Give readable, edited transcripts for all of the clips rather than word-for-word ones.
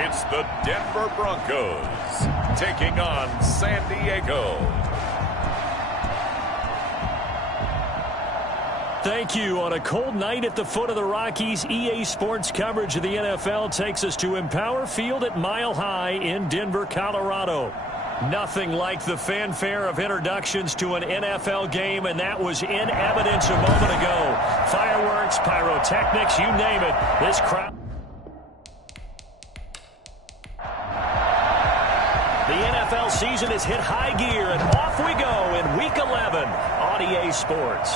It's the Denver Broncos taking on San Diego. Thank you. On a cold night at the foot of the Rockies, EA Sports coverage of the NFL takes us to Empower Field at Mile High in Denver, Colorado. Nothing like the fanfare of introductions to an NFL game, and that was in evidence a moment ago. Fireworks, pyrotechnics, you name it. This crowd. The NFL season has hit high gear, and off we go in Week 11 on EA Sports.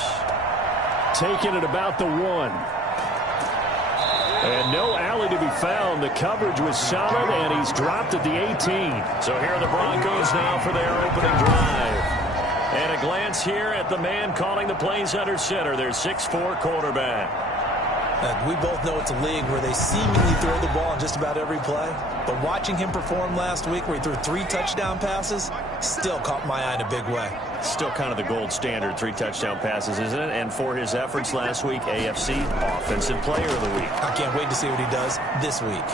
Taking it about the 1. And no alley to be found. The coverage was solid, and he's dropped at the 18. So here are the Broncos now for their opening drive. And a glance here at the man calling the plays under center, their 6'4" quarterback. We both know it's a league where they seemingly throw the ball in just about every play. But watching him perform last week where he threw 3 touchdown passes still caught my eye in a big way. Still kind of the gold standard, 3 touchdown passes, isn't it? And for his efforts last week, AFC Offensive Player of the Week. I can't wait to see what he does this week.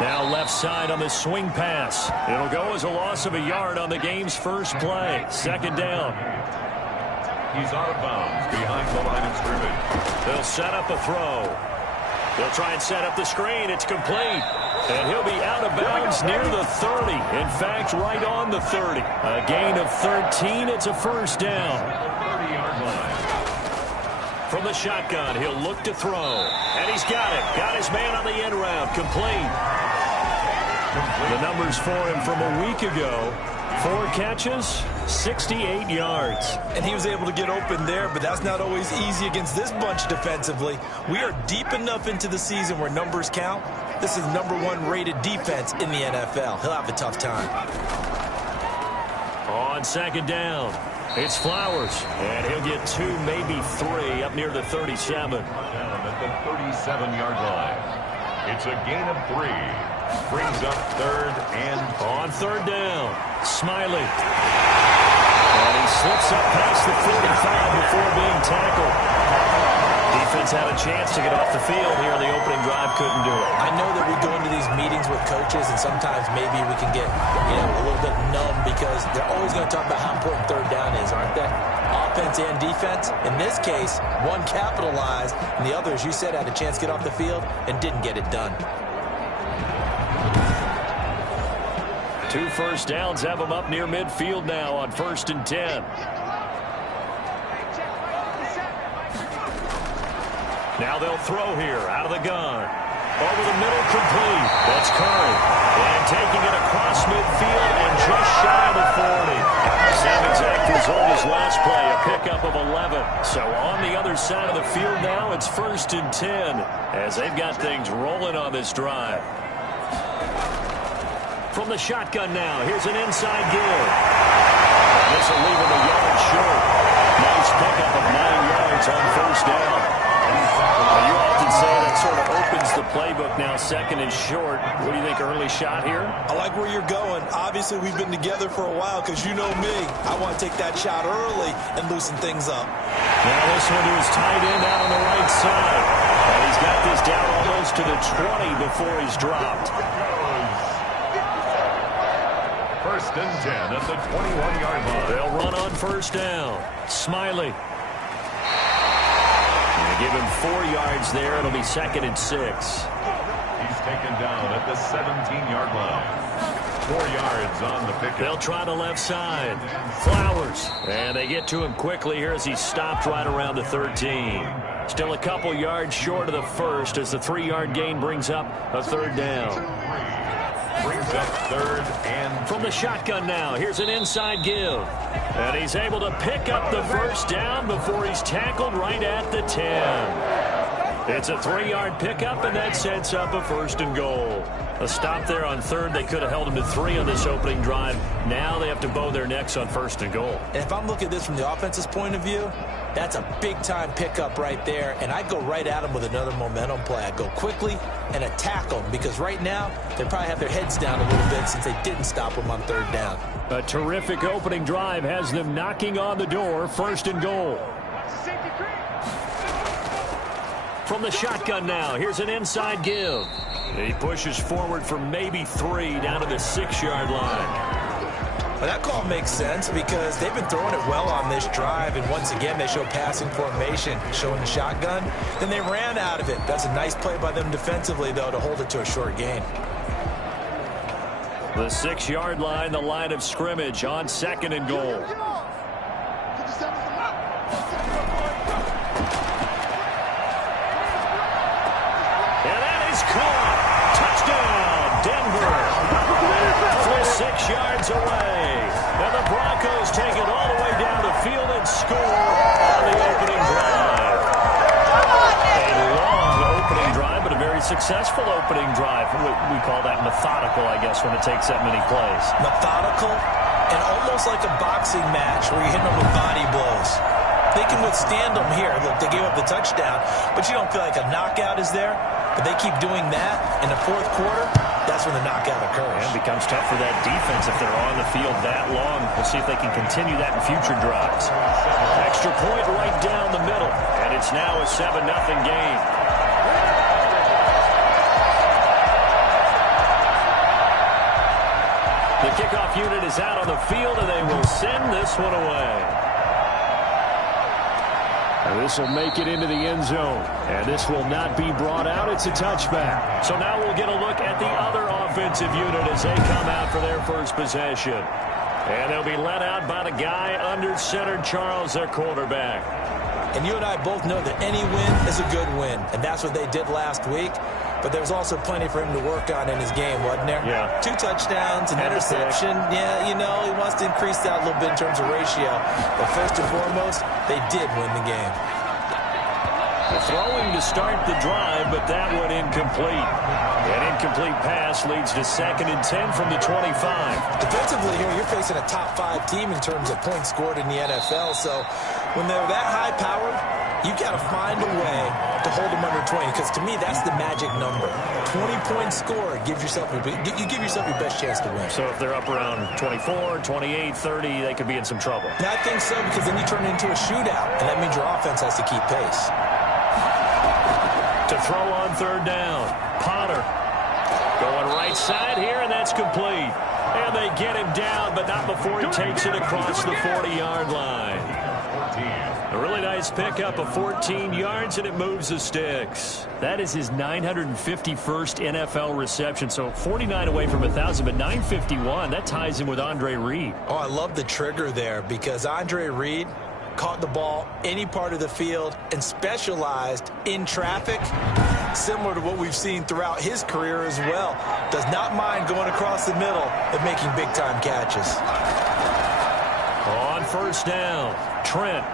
Now left side on the swing pass. It'll go as a loss of a yard on the game's first play. 2nd down. He's out of bounds behind the line of scrimmage. They'll set up a throw. They'll try and set up the screen. It's complete. And he'll be out of bounds near the 30. In fact, right on the 30. A gain of 13. It's a first down. 30-yard line. From the shotgun, he'll look to throw. And he's got it. Got his man on the end route. Complete. The numbers for him from a week ago. 4 catches, 68 yards. And he was able to get open there, but that's not always easy against this bunch defensively. We are deep enough into the season where numbers count. This is #1 rated defense in the NFL. He'll have a tough time. On 2nd down, it's Flowers. And he'll get 2, maybe 3, up near the 37. Down at the 37-yard line. It's a gain of 3. Brings up 3rd and on 3rd down, Smiley. And he slips up past the 45 before being tackled. Defense had a chance to get off the field here on the opening drive, couldn't do it. I know that we go into these meetings with coaches, and sometimes maybe we can get a little bit numb because they're always going to talk about how important 3rd down is, aren't they? Offense and defense. In this case, one capitalized, and the other, as you said, had a chance to get off the field and didn't get it done. 2 first downs have them up near midfield now on 1st and 10. Now they'll throw here out of the gun. Over the middle, complete. That's Curry. And taking it across midfield and just shy of the 40. Same exact result as last play, a pickup of 11. So on the other side of the field now, it's 1st and 10 as they've got things rolling on this drive. From the shotgun now, here's an inside give. This will leave him a yard short. Nice pickup of 9 yards on 1st down. You often say that sort of opens the playbook now, 2nd and short. What do you think, early shot here? I like where you're going. Obviously, we've been together for a while because you know me. I want to take that shot early and loosen things up. Now this one to his tight end out on the right side. And he's got this down almost to the 20 before he's dropped. 1st and 10 at the 21-yard line. They'll run on 1st down. Smiley. Give him 4 yards there. It'll be 2nd and 6. He's taken down at the 17-yard line. 4 yards on the pickup. They'll try the left side. Flowers. And they get to him quickly here as he stopped right around the 13. Still a couple yards short of the 1st as the 3-yard gain brings up a 3rd down. Brings up 3rd and from the shotgun now. Here's an inside give. And he's able to pick up the 1st down before he's tackled right at the 10. It's a 3-yard pickup, and that sets up a 1st and goal. A stop there on 3rd. They could have held him to 3 on this opening drive. Now they have to bow their necks on 1st and goal. And if I'm looking at this from the offense's point of view, that's a big-time pickup right there, and I'd go right at him with another momentum play. I'd go quickly and attack them because right now they probably have their heads down a little bit since they didn't stop him on 3rd down. A terrific opening drive has them knocking on the door, 1st and goal. From the shotgun now, here's an inside give. He pushes forward for maybe 3 down to the 6-yard line. Well, that call makes sense because they've been throwing it well on this drive, and once again, they show passing formation, showing the shotgun. Then they ran out of it. That's a nice play by them defensively, though, to hold it to a short gain. The 6-yard line, the line of scrimmage on 2nd and goal. And that is caught. Touchdown, Denver. Full 6 yards away. And the Broncos take it all the way down the field and score on the opening drive. A long opening drive, but a very successful opening drive. We call that methodical, I guess, when it takes that many plays. Methodical and almost like a boxing match where you hit them with body blows. They can withstand them here. Look, they gave up the touchdown, but you don't feel like a knockout is there. But they keep doing that in the 4th quarter. That's when the knockout occurs. And it becomes tough for that defense if they're on the field that long. We'll see if they can continue that in future drives. Extra point right down the middle, and it's now a 7-0 game. The kickoff unit is out on the field, and they will send this one away. And this will make it into the end zone. And this will not be brought out. It's a touchback. So now we'll get a look at the other offensive unit as they come out for their first possession. And they'll be led out by the guy under center, Charles, their quarterback. And you and I both know that any win is a good win. And that's what they did last week. But there was also plenty for him to work on in his game, wasn't there? Yeah. 2 touchdowns, an interception. Yeah, you know, he wants to increase that a little bit in terms of ratio. But first and foremost, they did win the game. Throwing to start the drive, but that one incomplete. An incomplete pass leads to 2nd and 10 from the 25. Defensively here, you're facing a top 5 team in terms of points scored in the NFL. So when they're that high-powered, you got to find a way to hold them under 20, because to me, that's the magic number. 20 points scored, you give yourself your best chance to win. So if they're up around 24, 28, 30, they could be in some trouble. And I think so, because then you turn it into a shootout, and that means your offense has to keep pace. To throw on 3rd down, Potter going right side here, and that's complete. And they get him down, but not before he takes it across the 40-yard line. A really nice pickup of 14 yards, and it moves the sticks. That is his 951st NFL reception, so 49 away from 1,000, but 951. That ties him with Andre Reed. Oh, I love the trigger there, because Andre Reed caught the ball any part of the field and specialized in traffic, similar to what we've seen throughout his career as well. Does not mind going across the middle and making big-time catches. On 1st down, Trent.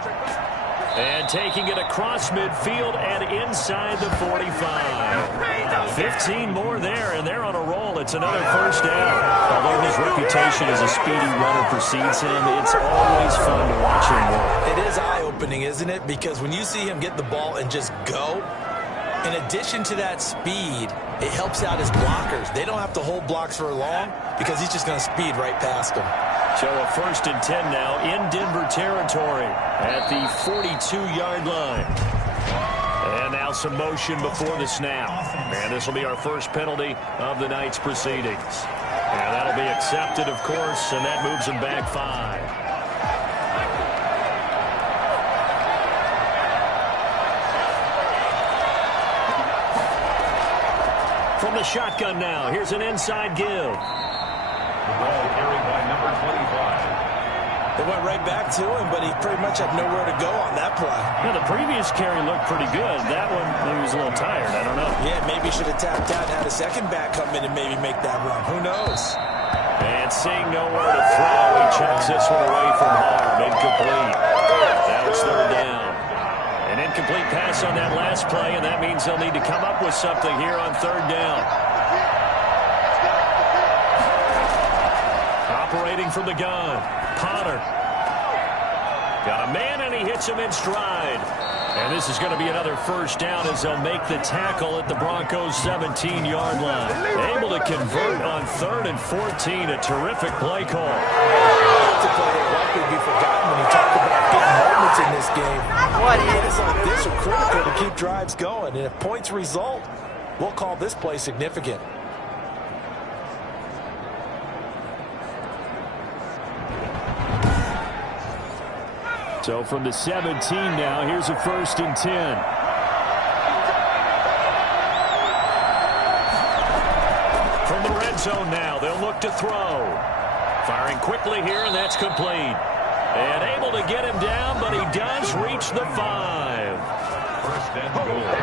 And taking it across midfield and inside the 45. 15 more there, and they're on a roll. It's another 1st down. Although his reputation as a speedy runner precedes him, it's always fun to watch him work. It is eye-opening, isn't it? Because when you see him get the ball and just go, in addition to that speed, it helps out his blockers. They don't have to hold blocks for long because he's just going to speed right past them. So a 1st and 10 now in Denver territory at the 42-yard line. And now some motion before the snap. And this will be our first penalty of the night's proceedings. And that'll be accepted, of course, and that moves him back 5. From the shotgun now, here's an inside give. The ball carried by number 25. They went right back to him, but he pretty much had nowhere to go on that play. Yeah, the previous carry looked pretty good. That one, he was a little tired. I don't know. Yeah, maybe he should have tapped out and had a second back come in and maybe make that run. Who knows? And seeing nowhere to throw, he checks this one away from harm. Incomplete. Now it's 3rd down. An incomplete pass on that last play, and that means they'll need to come up with something here on 3rd down. Operating from the gun, Potter. Got a man, and he hits him in stride. And this is going to be another 1st down as they'll make the tackle at the Broncos' 17-yard line. Able to convert on 3rd and 14. A terrific play call. That's a play that likely be forgotten when you talk about getting moments in this game. Plays like this are critical to keep drives going. And if points result, we'll call this play significant. So from the 17 now, here's a 1st and 10. From the red zone now, they'll look to throw. Firing quickly here, and that's complete. And able to get him down, but he does reach the 5.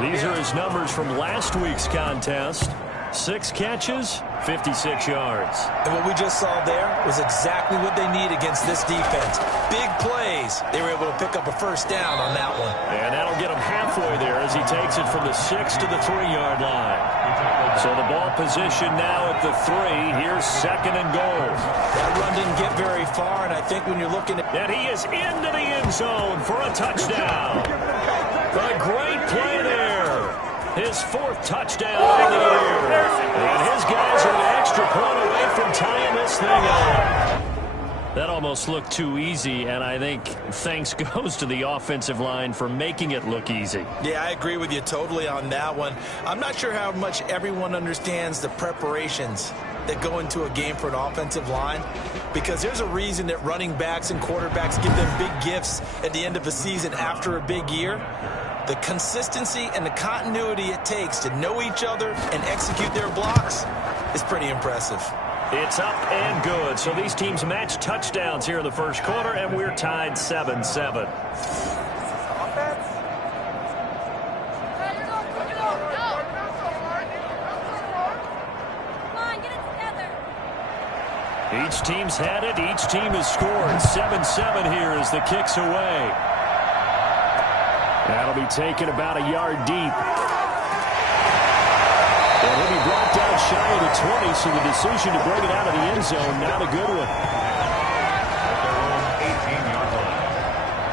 These are his numbers from last week's contest. 6 catches, 56 yards. And what we just saw there was exactly what they need against this defense. Big plays. They were able to pick up a 1st down on that one. And that'll get him halfway there as he takes it from the 6 to the 3-yard line. So the ball position now at the 3. Here's 2nd and goal. That run didn't get very far, and I think when you're looking at... And he is into the end zone for a touchdown. A great play there. His 4th touchdown of the year. And his guys are an extra point away from tying this thing up. That almost looked too easy, and I think thanks goes to the offensive line for making it look easy. Yeah, I agree with you totally on that one. I'm not sure how much everyone understands the preparations that go into a game for an offensive line, because there's a reason that running backs and quarterbacks give them big gifts at the end of a season after a big year. The consistency and the continuity it takes to know each other and execute their blocks is pretty impressive. It's up and good. So these teams match touchdowns here in the first quarter, and we're tied 7-7. Each team's had it. Each team has scored. 7-7 here as the kick's away. That'll be taken about a yard deep. And he'll be brought down shy of the 20, so the decision to bring it out of the end zone, not a good one.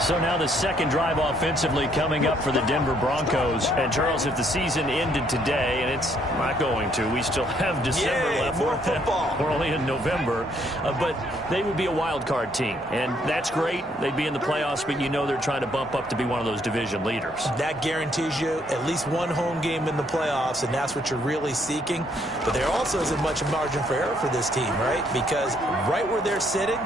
So now the second drive offensively coming up for the Denver Broncos. And, Charles, if the season ended today, and it's not going to, we still have December left. More football. We're only in November. But they would be a wild card team. And that's great. They'd be in the playoffs, but you know they're trying to bump up to be one of those division leaders. That guarantees you at least one home game in the playoffs, and that's what you're really seeking. But there also isn't much margin for error for this team, right? Because right where they're sitting,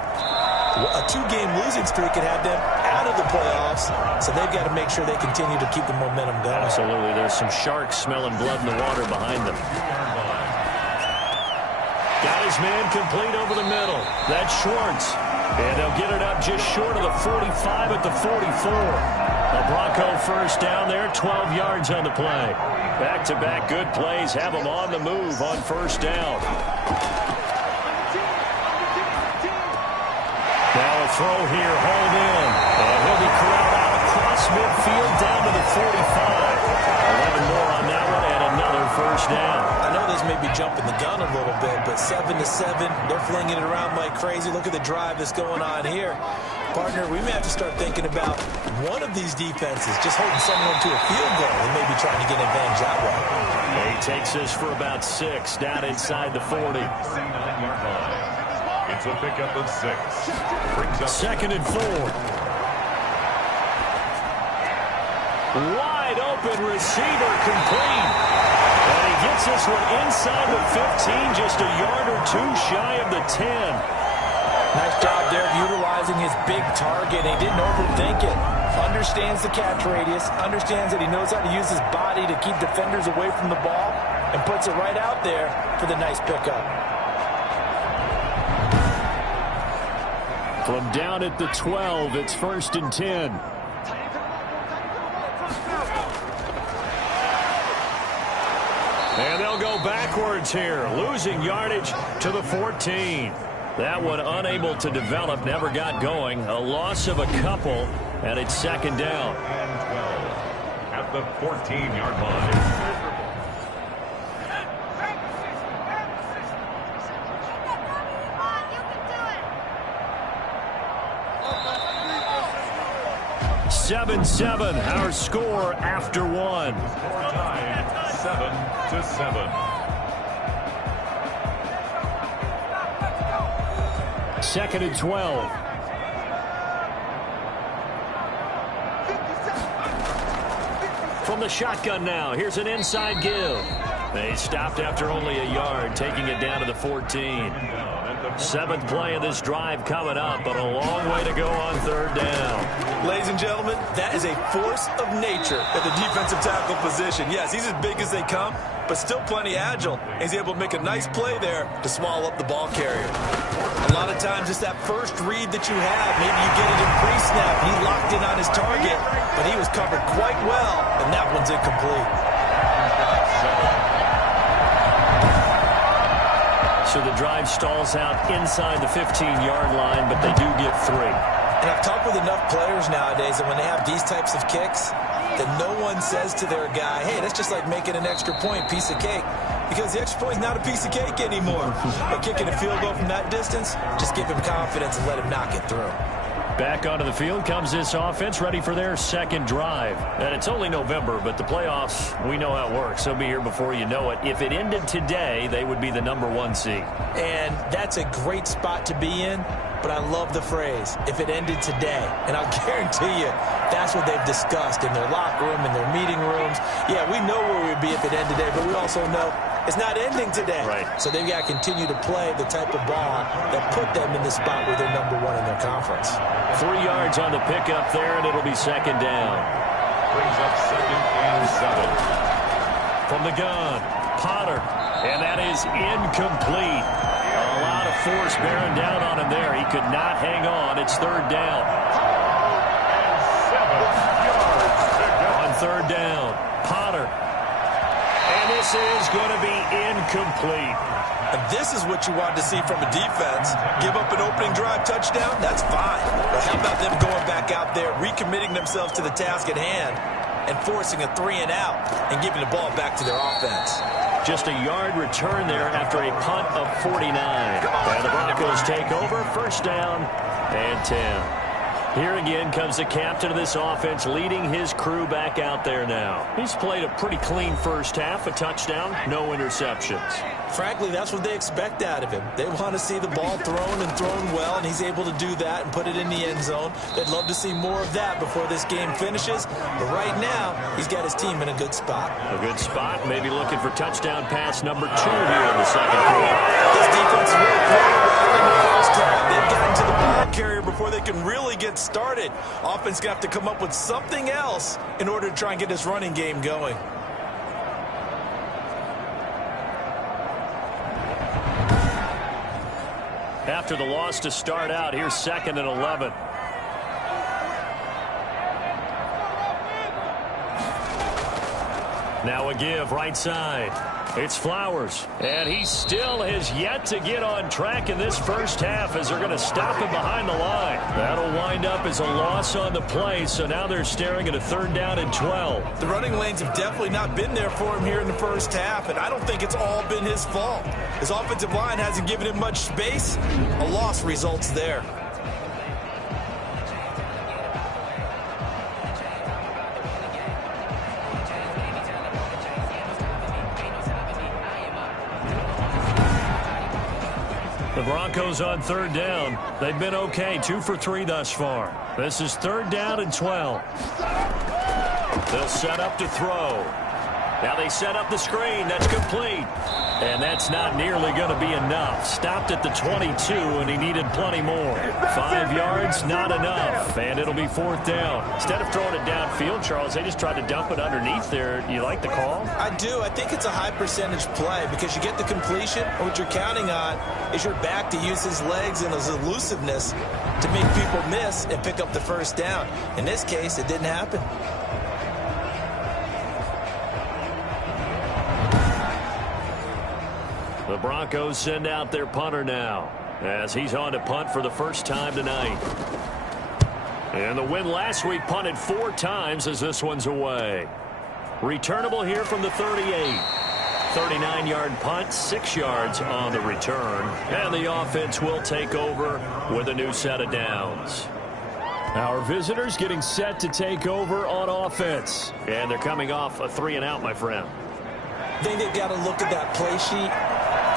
a 2-game losing streak could have them out of the playoffs, so they've got to make sure they continue to keep the momentum going. Absolutely. There's some sharks smelling blood in the water behind them. Got his man complete over the middle. That's Schwartz. And they'll get it up just short of the 45 at the 44. A Bronco 1st down there, 12 yards on the play. Back-to-back good plays have them on the move on 1st down. Now a throw here, hauled in. And he'll be corralled out across midfield down to the 45. 11 more on that one and another 1st down. I know this may be jumping the gun a little bit, but 7-7, they're flinging it around like crazy. Look at the drive that's going on here. Partner, we may have to start thinking about one of these defenses just holding someone to a field goal and maybe trying to get an advantage that way. He takes this for about 6 down inside the 40. It's a pickup of 6. Brings up 2nd and 4. Wide open receiver complete. And he gets this one inside the 15, just a yard or 2 shy of the 10. Nice job there of utilizing his big target. He didn't overthink it. Understands the catch radius. Understands that he knows how to use his body to keep defenders away from the ball. And puts it right out there for the nice pickup. From down at the 12, it's 1st and 10. And they'll go backwards here, losing yardage to the 14. That one unable to develop, never got going. A loss of a couple, and it's 2nd down. And 12 at the 14-yard line. Seven, our score after 1. Score time 7-7. 2nd and 12. From the shotgun now, here's an inside give. They stopped after only a yard, taking it down to the 14. Seventh play of this drive coming up, but a long way to go on third down. Ladies and gentlemen, that is a force of nature at the defensive tackle position. Yes, he's as big as they come, but still plenty agile. He's able to make a nice play there to swallow up the ball carrier. A lot of times, it's that first read that you have. Maybe you get it in pre-snap. He locked in on his target, but he was covered quite well, and that one's incomplete. So the drive stalls out inside the 15-yard line, but they do get 3. And I've talked with enough players nowadays that when they have these types of kicks, that no one says to their guy, hey, that's just like making an extra point, piece of cake. Because the extra point is not a piece of cake anymore. But kicking a field goal from that distance, just give him confidence and let him knock it through. Back onto the field comes this offense, ready for their second drive. And it's only November, but the playoffs, we know how it works. They'll be here before you know it. If it ended today, they would be the #1 seed. And that's a great spot to be in. But I love the phrase, if it ended today. And I'll guarantee you, that's what they've discussed in their locker room, in their meeting rooms. Yeah, we know where we'd be if it ended today, but we also know it's not ending today. Right. So they've got to continue to play the type of ball that put them in the spot where they're #1 in their conference. 3 yards on the pickup there, and it'll be second down. Brings up 2nd and 7. From the gun, Potter, and that is incomplete. A lot of force bearing down on him there. He could not hang on. It's third down. And 7 yards to go. On third down, Potter. And this is going to be incomplete. And this is what you want to see from a defense. Give up an opening drive touchdown, that's fine. But how about them going back out there, recommitting themselves to the task at hand, and forcing a 3-and-out and giving the ball back to their offense. Just a yard return there after a punt of 49. And the Broncos take over, first down and 10. Here again comes the captain of this offense, leading his crew back out there now. He's played a pretty clean first half, a touchdown, no interceptions. Frankly, that's what they expect out of him. They want to see the ball thrown and thrown well, and he's able to do that and put it in the end zone. They'd love to see more of that before this game finishes. But right now, he's got his team in a good spot. A good spot, maybe looking for touchdown pass number 2 here in the second quarter. This defense really played well in the first half. They've gotten to the ball carrier before they can really get started. Offense going to have to come up with something else in order to try and get this running game going. After the loss to start out, here's 2nd and 11. Now a give right side. It's Flowers, and he still has yet to get on track in this first half as they're going to stop him behind the line. That'll wind up as a loss on the play, so now they're staring at a 3rd down and 12. The running lanes have definitely not been there for him here in the first half, and I don't think it's all been his fault. His offensive line hasn't given him much space. A loss results there. The Broncos on 3rd down. They've been okay, 2 for 3 thus far. This is 3rd down and 12. They'll set up to throw. Now they set up the screen. That's complete. And that's not nearly going to be enough. Stopped at the 22, and he needed plenty more. 5 yards, not enough. And it'll be 4th down. Instead of throwing it downfield, Charles, they just tried to dump it underneath there. You like the call? I do. I think it's a high percentage play because you get the completion, and what you're counting on is your back to use his legs and his elusiveness to make people miss and pick up the first down. In this case, it didn't happen. The Broncos send out their punter now as he's on to punt for the first time tonight. And the win last week punted 4 times as this one's away. Returnable here from the 38. 39-yard punt, 6 yards on the return. And the offense will take over with a new set of downs. Our visitors getting set to take over on offense. And they're coming off a 3-and-out, my friend. I think they've got to look at that play sheet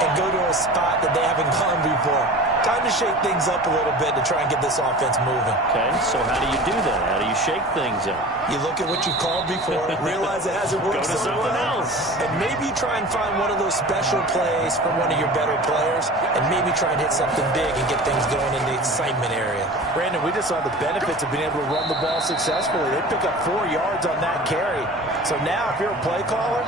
and go to a spot that they haven't gone before. Time to shake things up a little bit to try and get this offense moving. Okay, so how do you do that? How do you shake things up? You look at what you called before, realize it hasn't worked Go to so something well, else. and maybe you try and find one of those special plays from one of your better players, and maybe try and hit something big and get things going in the excitement area. Brandon, we just saw the benefits of being able to run the ball successfully. They pick up 4 yards on that carry. So now, if you're a play caller,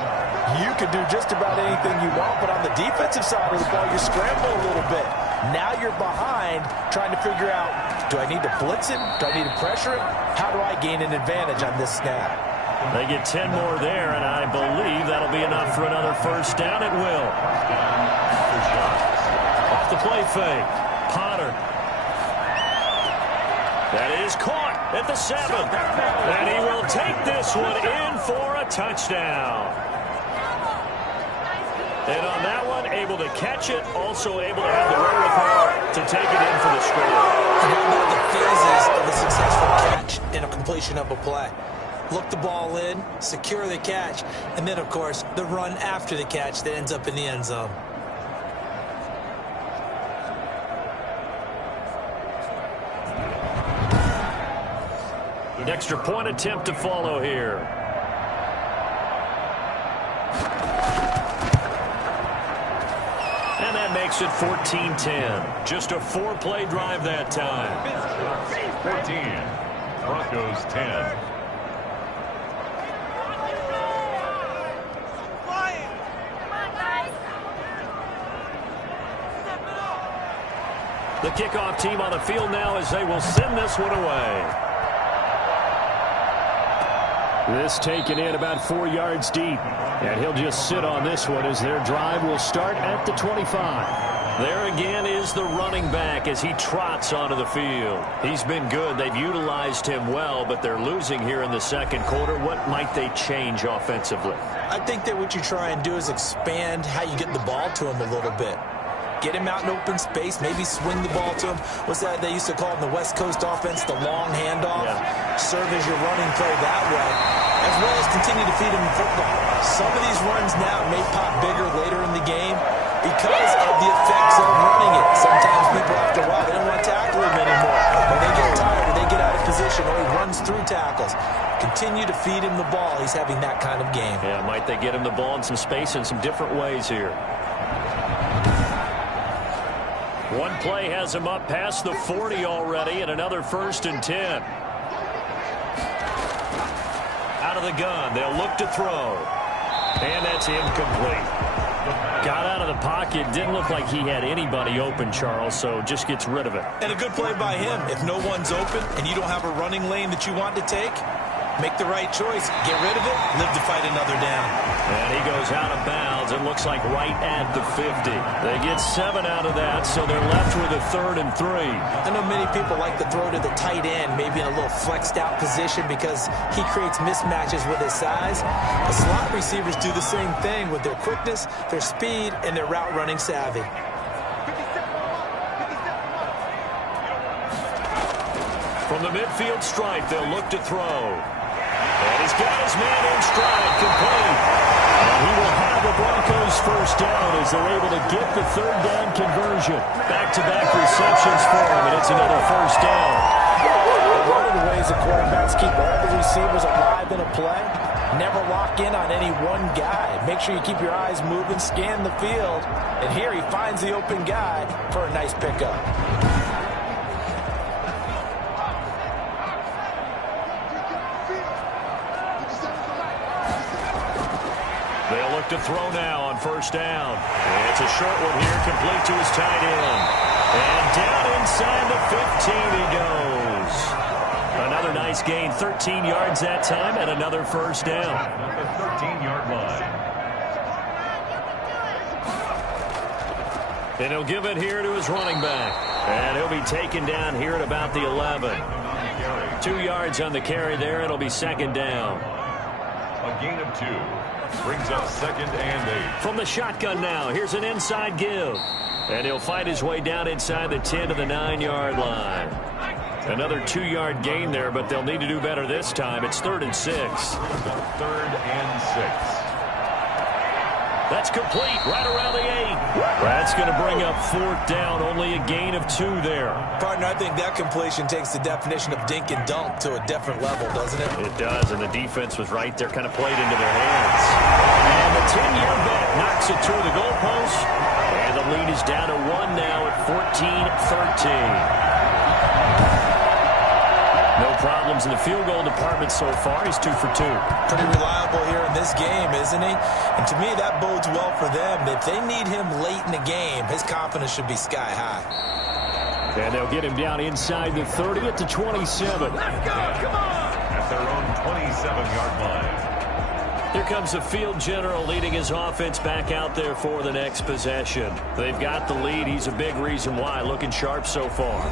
you can do just about anything you want, but on the defensive side of the ball, you scramble a little bit. Now you're behind, trying to figure out, do I need to blitz him? Do I need to pressure him? How do I gain an advantage on this snap? They get 10 more there, and I believe that'll be enough for another first down. It will. Off the play fake. Potter. That is caught at the 7. And he will take this one in for a touchdown. And on that one, able to catch it, also able to have the wherewithal to take it in for the score. How about the phases of a successful catch and a completion of a play? Look the ball in, secure the catch, and then, of course, the run after the catch that ends up in the end zone. An extra point attempt to follow here. And that makes it 14-10. Just a 4-play drive that time. 14. Broncos 10. The kickoff team on the field now as they will send this one away. This taken in about 4 yards deep. And he'll just sit on this one as their drive will start at the 25. There again is the running back as he trots onto the field. He's been good. They've utilized him well, but they're losing here in the second quarter. What might they change offensively? I think that what you try and do is expand how you get the ball to him a little bit. Get him out in open space, maybe swing the ball to him. What's that they used to call in the West Coast offense, the long handoff? Yeah. Serve as your running play that way, as well as continue to feed him the football. Some of these runs now may pop bigger later in the game because of the effects of running it. Sometimes people, after a while, they don't want to tackle him anymore. Or they get tired, or they get out of position, or he runs through tackles. Continue to feed him the ball. He's having that kind of game. Yeah, might they get him the ball in some space in some different ways here. One play has him up past the 40 already, and another 1st and 10. Out of the gun, they'll look to throw. And that's incomplete. Got out of the pocket, didn't look like he had anybody open, Charles, so just gets rid of it. And a good play by him. If no one's open and you don't have a running lane that you want to take, make the right choice. Get rid of it, live to fight another down. And he goes out of bounds. It looks like right at the 50. They get 7 out of that, so they're left with a 3rd and 3. I know many people like to throw to the tight end, maybe in a little flexed out position because he creates mismatches with his size. The slot receivers do the same thing with their quickness, their speed, and their route running savvy. From the midfield stripe, they'll look to throw. And he's got his man in stride, complete. And he will have the Broncos first down as they're able to get the 3rd down conversion. Back-to-back receptions for him, and it's another first down. One of the ways the quarterbacks keep all the receivers alive in a play, never lock in on any one guy. Make sure you keep your eyes moving, scan the field. And here he finds the open guy for a nice pickup. They'll look to throw now on first down. And it's a short one here, complete to his tight end. And down inside the 15 he goes. Another nice gain, 13 yards that time, and another first down. At the 13-yard line. And he'll give it here to his running back. And he'll be taken down here at about the 11. 2 yards on the carry there. It'll be 2nd down. A gain of 2. Brings up 2nd and 8. From the shotgun now, here's an inside give. And he'll fight his way down inside the 10 to the 9-yard line. Another 2-yard gain there, but they'll need to do better this time. It's 3rd and 6. 3rd and 6. That's complete right around the 8. That's going to bring up 4th down. Only a gain of 2 there. Partner, I think that completion takes the definition of dink and dunk to a different level, doesn't it? It does, and the defense was right there, kind of played into their hands. And the 10-year vet knocks it through the goalpost. And the lead is down to 1 now at 14-13. No problems in the field goal department so far. He's 2 for 2. Pretty reliable here in this game, isn't he? And to me, that bodes well for them. If they need him late in the game, his confidence should be sky high. And they'll get him down inside the 30 at the 27. Let's go, come on! At their own 27-yard line. Here comes the field general leading his offense back out there for the next possession. They've got the lead. He's a big reason why. Looking sharp so far.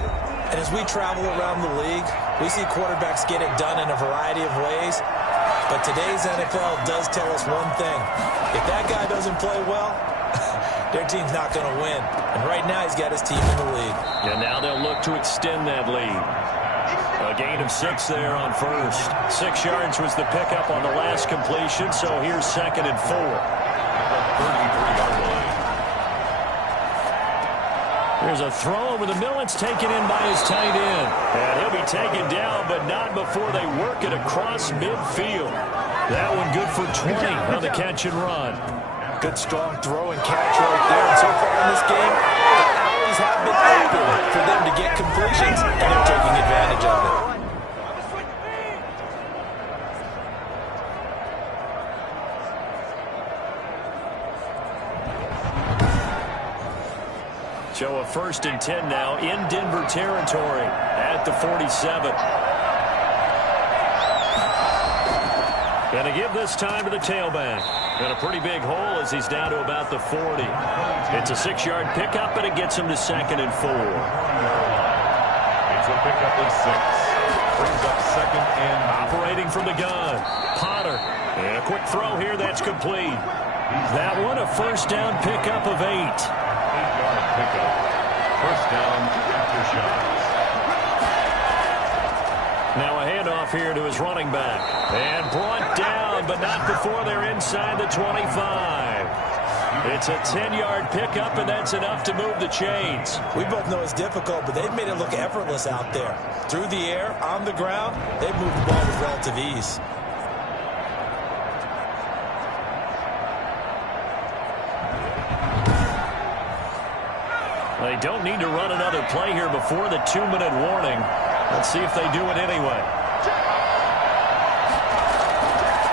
And as we travel around the league, we see quarterbacks get it done in a variety of ways. But today's NFL does tell us one thing. If that guy doesn't play well, their team's not going to win. And right now, he's got his team in the lead. And now they'll look to extend that lead. A gain of 6 there on first. 6 yards was the pickup on the last completion, so here's 2nd and 4. 33-yard line. There's a throw over the middle. It's taken in by his tight end. And he'll be taken down, but not before they work it across midfield. That one good for 20 on the catch and run. Good strong throw and catch right there. And so far in this game, the alleys have been open for them to get completions, and they're taking advantage of it. So a 1st and 10 now in Denver territory at the 47. Going to give this time to the tailback. And a pretty big hole as he's down to about the 40. It's a 6-yard pickup, and it gets him to 2nd and 4. It's a pickup of 6. Brings up 2nd and... Operating from the gun. Potter. And a quick throw here. That's complete. That one a 1st down pickup of 8. 8-yard pickup. 1st down Aftershocks. Now a handoff here to his running back. And brought down, but not before they're inside the 25. It's a 10-yard pickup, and that's enough to move the chains. We both know it's difficult, but they've made it look effortless out there. Through the air, on the ground, they've moved the ball with relative ease. They don't need to run another play here before the 2-minute warning. Let's see if they do it anyway.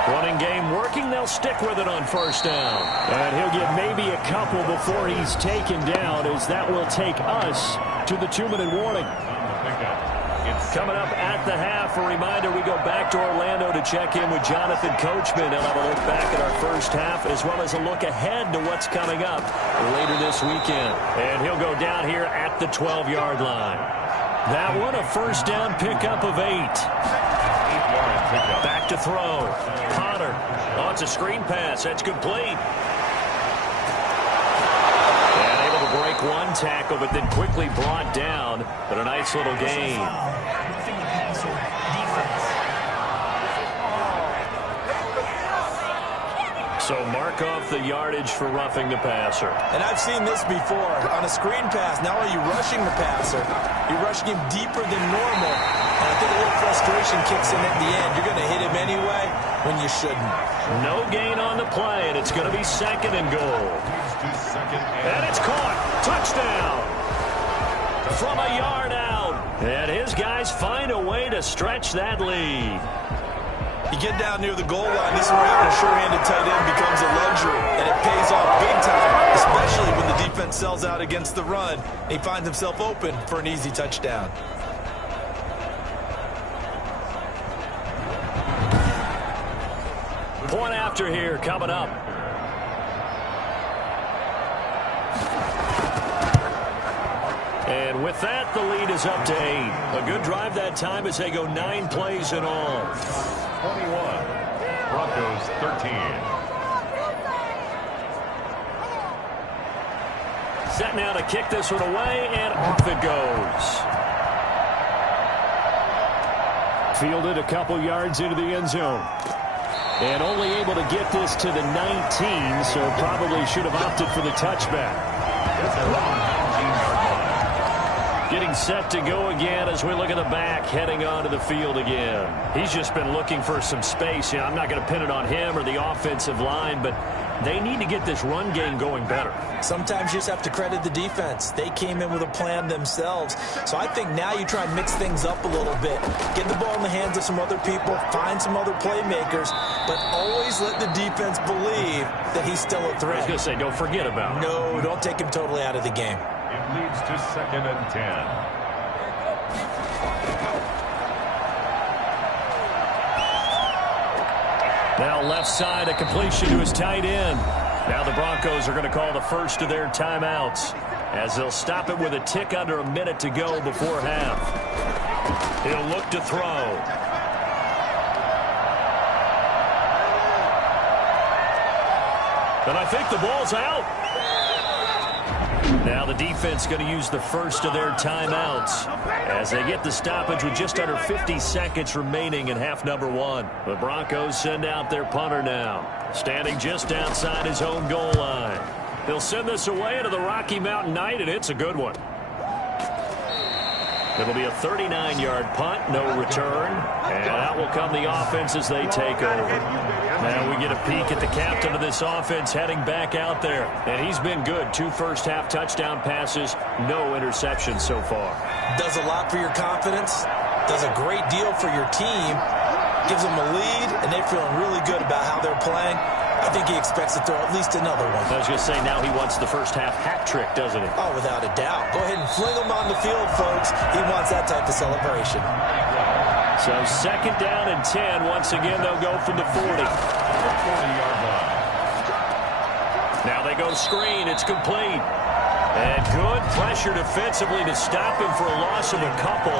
Running game working. They'll stick with it on 1st down. And he'll get maybe a couple before he's taken down, as that will take us to the 2-minute warning. Coming up at the half, a reminder, we go back to Orlando to check in with Jonathan Coachman. He'll have a look back at our first half, as well as a look ahead to what's coming up later this weekend. And he'll go down here at the 12-yard line. That one a 1st down pickup of 8. 8-yard pickup. Back to throw. Potter. Oh, it's a screen pass. That's complete. And able to break one tackle, but then quickly brought down. But a nice little gain. So mark off the yardage for roughing the passer. And I've seen this before. On a screen pass, not only are you rushing the passer, you're rushing him deeper than normal. And I think a little frustration kicks in at the end. You're going to hit him anyway when you shouldn't. No gain on the play, and it's going to be 2nd and goal. And it's caught. Touchdown. From a yard out. And his guys find a way to stretch that lead. You get down near the goal line, this is where having a sure-handed tight end becomes a luxury, and it pays off big time, especially when the defense sells out against the run. He finds himself open for an easy touchdown. Point after here coming up. And with that, the lead is up to 8. A good drive that time as they go 9 plays in all. 21. Broncos 13. Set now to kick this one away, and off it goes. Fielded a couple yards into the end zone. And only able to get this to the 19, so probably should have opted for the touchback. Getting set to go again as we look at the back, heading onto the field again. He's just been looking for some space. I'm not going to pin it on him or the offensive line, but they need to get this run game going better. Sometimes you just have to credit the defense. They came in with a plan themselves. So I think now you try and mix things up a little bit. Get the ball in the hands of some other people, find some other playmakers, but always let the defense believe that he's still a threat. I was going to say, don't forget about him. No, don't take him totally out of the game. It leads to 2nd and 10. Now left side, a completion to his tight end. Now the Broncos are going to call the first of their timeouts as they'll stop it with a tick under a minute to go before half. He'll look to throw. And I think the ball's out. Now the defense going to use the first of their timeouts as they get the stoppage with just under 50 seconds remaining in half number 1. The Broncos send out their punter now, standing just outside his own goal line. They'll send this away into the Rocky Mountain night, and it's a good one. It'll be a 39-yard punt, no return, and out will come the offense as they take over. Now we get a peek at the captain of this offense heading back out there, and he's been good. 2 first-half touchdown passes, no interceptions so far. Does a lot for your confidence, does a great deal for your team, gives them a lead, and they're feeling really good about how they're playing. I think he expects to throw at least another one. I was going to say, now he wants the first-half hat trick, doesn't he? Oh, without a doubt. Go ahead and fling him on the field, folks. He wants that type of celebration. So 2nd down and 10. Once again, they'll go from the 40. 40-yard line. Now they go screen. It's complete. And good pressure defensively to stop him for a loss of a couple.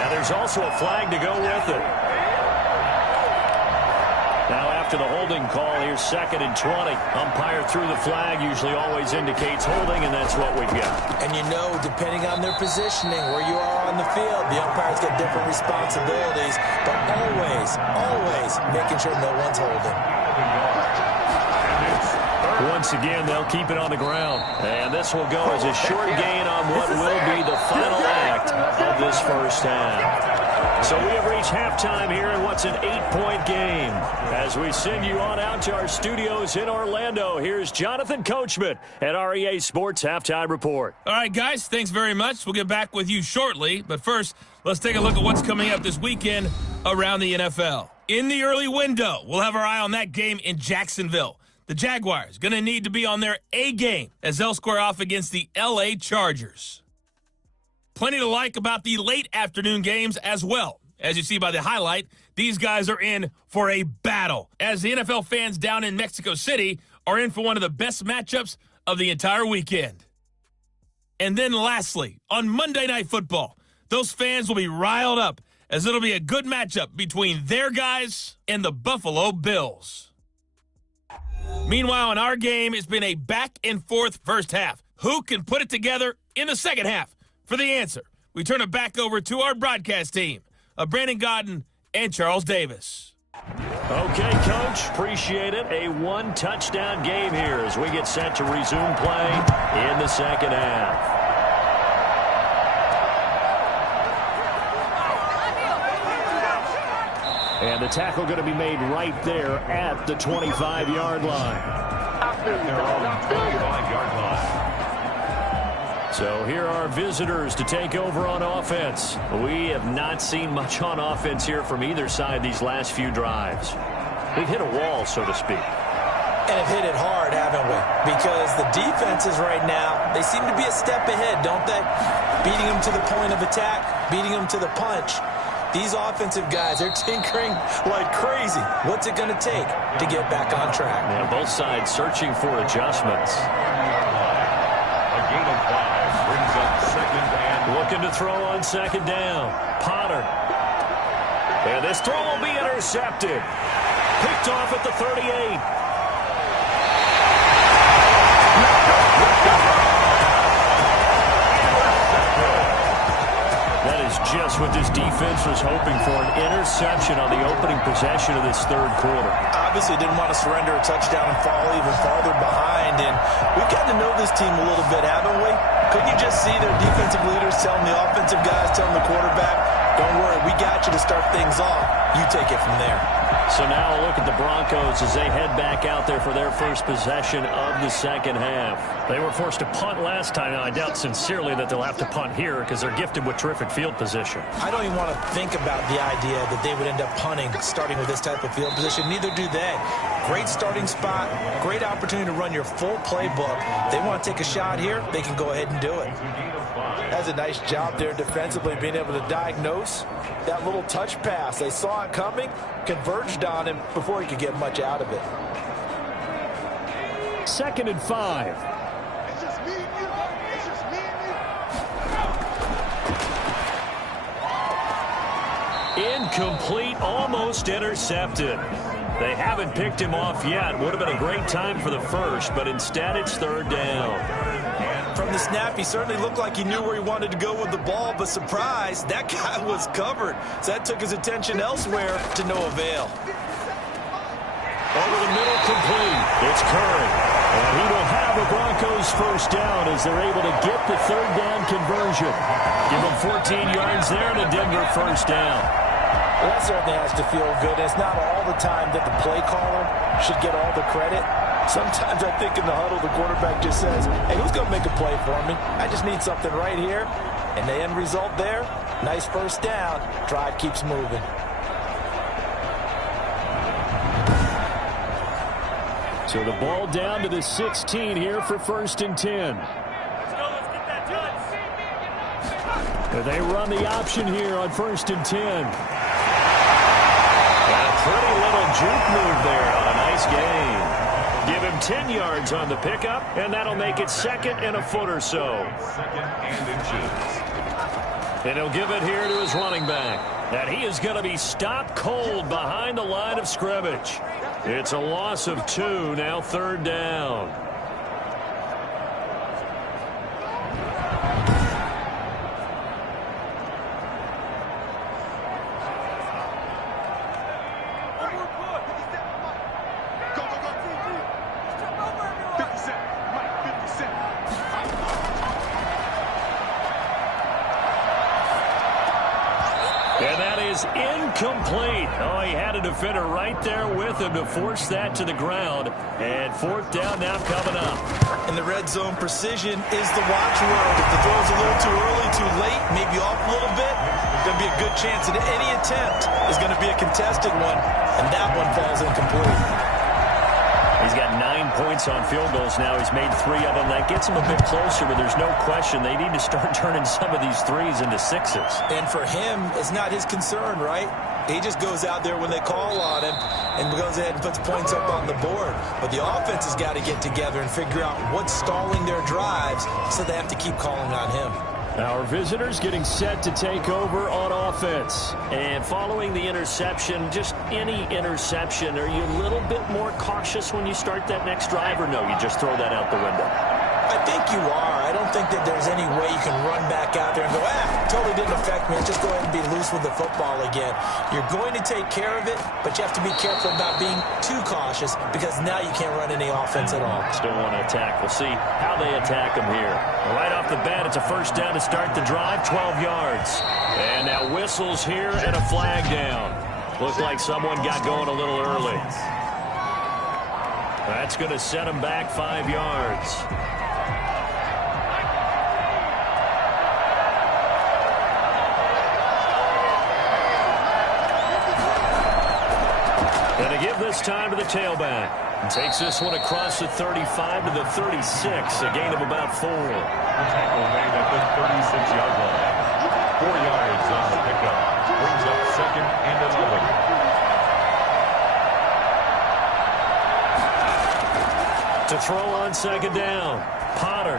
Now there's also a flag to go with it. Now after the holding call, here's 2nd and 20. Umpire threw the flag, usually always indicates holding, and that's what we've got. And you know, depending on their positioning, where you are on the field, the umpires get different responsibilities, but always making sure no one's holding. Once again, they'll keep it on the ground. And this will go as a short gain on what will be the final act of this first half. So we have reached halftime here in what's an 8-point game. As we send you on out to our studios in Orlando, here's Jonathan Coachman at REA Sports Halftime Report. All right, guys, thanks very much. We'll get back with you shortly. But first, let's take a look at what's coming up this weekend around the NFL. In the early window, we'll have our eye on that game in Jacksonville. The Jaguars going to need to be on their A game as they'll square off against the L.A. Chargers. Plenty to like about the late afternoon games as well. As you see by the highlight, these guys are in for a battle, as the NFL fans down in Mexico City are in for one of the best matchups of the entire weekend. And then lastly, on Monday Night Football, those fans will be riled up as it'll be a good matchup between their guys and the Buffalo Bills. Meanwhile, in our game, it's been a back-and-forth first half. Who can put it together in the second half? For the answer, we turn it back over to our broadcast team of Brandon Godden and Charles Davis. Okay, Coach, appreciate it. A 1-touchdown game here as we get set to resume play in the second half. And the tackle going to be made right there at the 25-yard line. They're on the 25-yard line. So here are visitors to take over on offense. We have not seen much on offense here from either side these last few drives. We've hit a wall, so to speak. And have hit it hard, haven't we? Because the defenses right now, they seem to be a step ahead, don't they? Beating them to the point of attack, beating them to the punch. These offensive guys, they're tinkering like crazy. What's it going to take to get back on track? Yeah, both sides searching for adjustments. A gain of 5 brings up 2nd and... Looking to throw on 2nd down. Potter. And this throw will be intercepted. Picked off at the 38. That is just what this defense offense was hoping for an interception on the opening possession of this third quarter. Obviously didn't want to surrender a touchdown and fall even farther behind. And we've gotten to know this team a little bit, haven't we? Couldn't you just see their defensive leaders telling the offensive guys, telling the quarterback, don't worry, we got you to start things off. You take it from there. So now a look at the Broncos as they head back out there for their first possession of the second half. They were forced to punt last time, and I doubt sincerely that they'll have to punt here because they're gifted with terrific field position. I don't even want to think about the idea that they would end up punting starting with this type of field position. Neither do they. Great starting spot, great opportunity to run your full playbook. If they want to take a shot here, they can go ahead and do it. That's a nice job there defensively, being able to diagnose that little touch pass. They saw it coming, converged on him before he could get much out of it. 2nd and 5. Incomplete, almost intercepted. They haven't picked him off yet. Would have been a great time for the first, but instead it's 3rd down. From the snap, he certainly looked like he knew where he wanted to go with the ball, but surprise, that guy was covered. So that took his attention elsewhere to no avail. Over the middle, complete. It's Curry. And he will have the Broncos first down as they're able to get the 3rd down conversion. Give them 14 yards there and a Denver first down. Well, that certainly has to feel good. It's not all the time that the play caller should get all the credit. Sometimes I think in the huddle, the quarterback just says, hey, who's going to make a play for me? I just need something right here. And the end result there, nice first down. Drive keeps moving. So the ball down to the 16 here for 1st and 10. Let's get that done. They run the option here on 1st and 10. And a pretty little juke move there on a nice gain. Give him 10 yards on the pickup, and that'll make it 2nd and a foot or so. 2nd and inches. And he'll give it here to his running back. And he is going to be stopped cold behind the line of scrimmage. It's a loss of 2, now 3rd down. And that is incomplete. Oh, he had a defender right there with him to force that to the ground. And 4th down now coming up. In the red zone, precision is the watchword. If the throw's a little too early, too late, maybe off a little bit, there's going to be a good chance that any attempt is going to be a contested one, and that one falls incomplete. He's got 9 points on field goals now. He's made 3 of them. That gets him a bit closer, but there's no question they need to start turning some of these 3s into 6s. And for him, it's not his concern, right? He just goes out there when they call on him and goes ahead and puts points up on the board. But the offense has got to get together and figure out what's stalling their drives, so they have to keep calling on him. Our visitors getting set to take over on offense. And following the interception, just any interception, are you a little bit more cautious when you start that next drive, or no, you just throw that out the window? I think you are. I don't think that there's any way you can run back out there and go, totally didn't affect me. Let's just go ahead and be loose with the football again. You're going to take care of it, but you have to be careful about being too cautious because now you can't run any offense at all. Still want to attack. We'll see how they attack them here. Right off the bat, it's a first down to start the drive, 12 yards. And now whistles here and a flag down. Looked like someone got going a little early. That's going to set them back 5 yards. And to give this time to the tailback. Takes this one across the 35 to the 36, a gain of about 4. Tackle made at the 36-yard line. 4 yards on the pickup. Brings up 2nd and 11. To throw on 2nd down. Potter.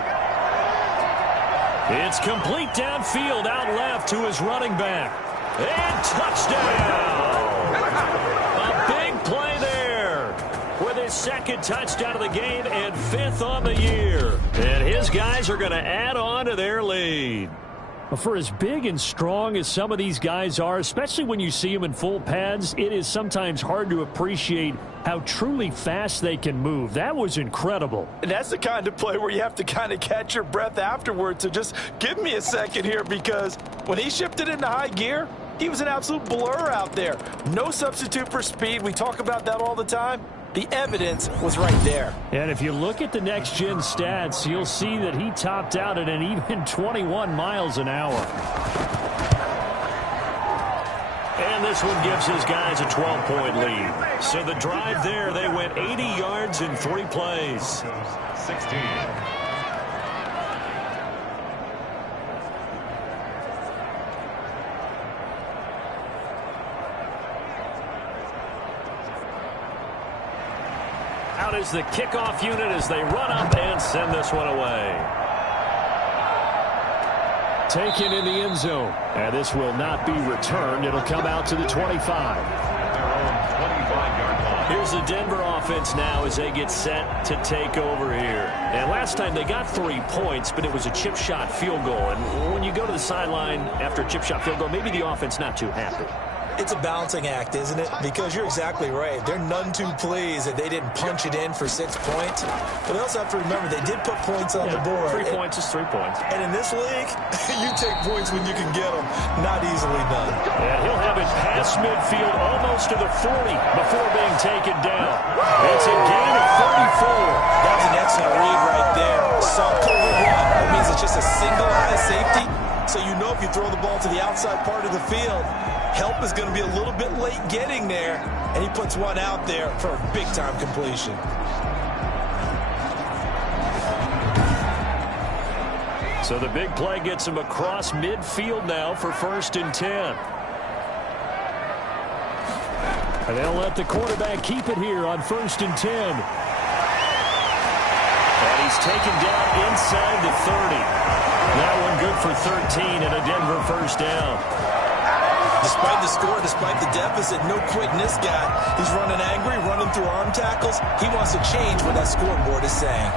It's complete downfield, out left to his running back. And touchdown! A big play there with his 2nd touchdown of the game and 5th on the year. And his guys are going to add on to their lead. Well, for as big and strong as some of these guys are, especially when you see them in full pads, it is sometimes hard to appreciate how truly fast they can move. That was incredible. And that's the kind of play where you have to kind of catch your breath afterwards. So just give me a second here, because when he shifted into high gear, he was an absolute blur out there. No substitute for speed. We talk about that all the time. The evidence was right there. And if you look at the next-gen stats, you'll see that he topped out at an even 21 miles an hour. And this one gives his guys a 12-point lead. So the drive there, they went 80 yards in 3 plays. 16. Out is the kickoff unit as they run up and send this one away. Taken in the end zone. And this will not be returned. It'll come out to the 25. Their own 25-yard line. Here's the Denver offense now as they get set to take over here. And last time they got 3 points, but it was a chip shot field goal. And when you go to the sideline after a chip shot field goal, maybe the offense not too happy. It's a balancing act, isn't it? Because you're exactly right. They're none too pleased that they didn't punch it in for 6 points. But they also have to remember they did put points on the board. 3 points is 3 points. And in this league, you take points when you can get them. Not easily done. And he'll have it past midfield almost to the 40 before being taken down. It's a gain of 34. That was an excellent read right there. Soft cover one. That means it's just a single high safety. So you know if you throw the ball to the outside part of the field, help is going to be a little bit late getting there, and he puts one out there for a big-time completion. So the big play gets him across midfield now for 1st and 10. And they'll let the quarterback keep it here on 1st and 10. And he's taken down inside the 30. That one good for 13 and a Denver 1st down. Despite the score, despite the deficit, no quitting this guy. He's running angry, running through arm tackles. He wants to change what that scoreboard is saying.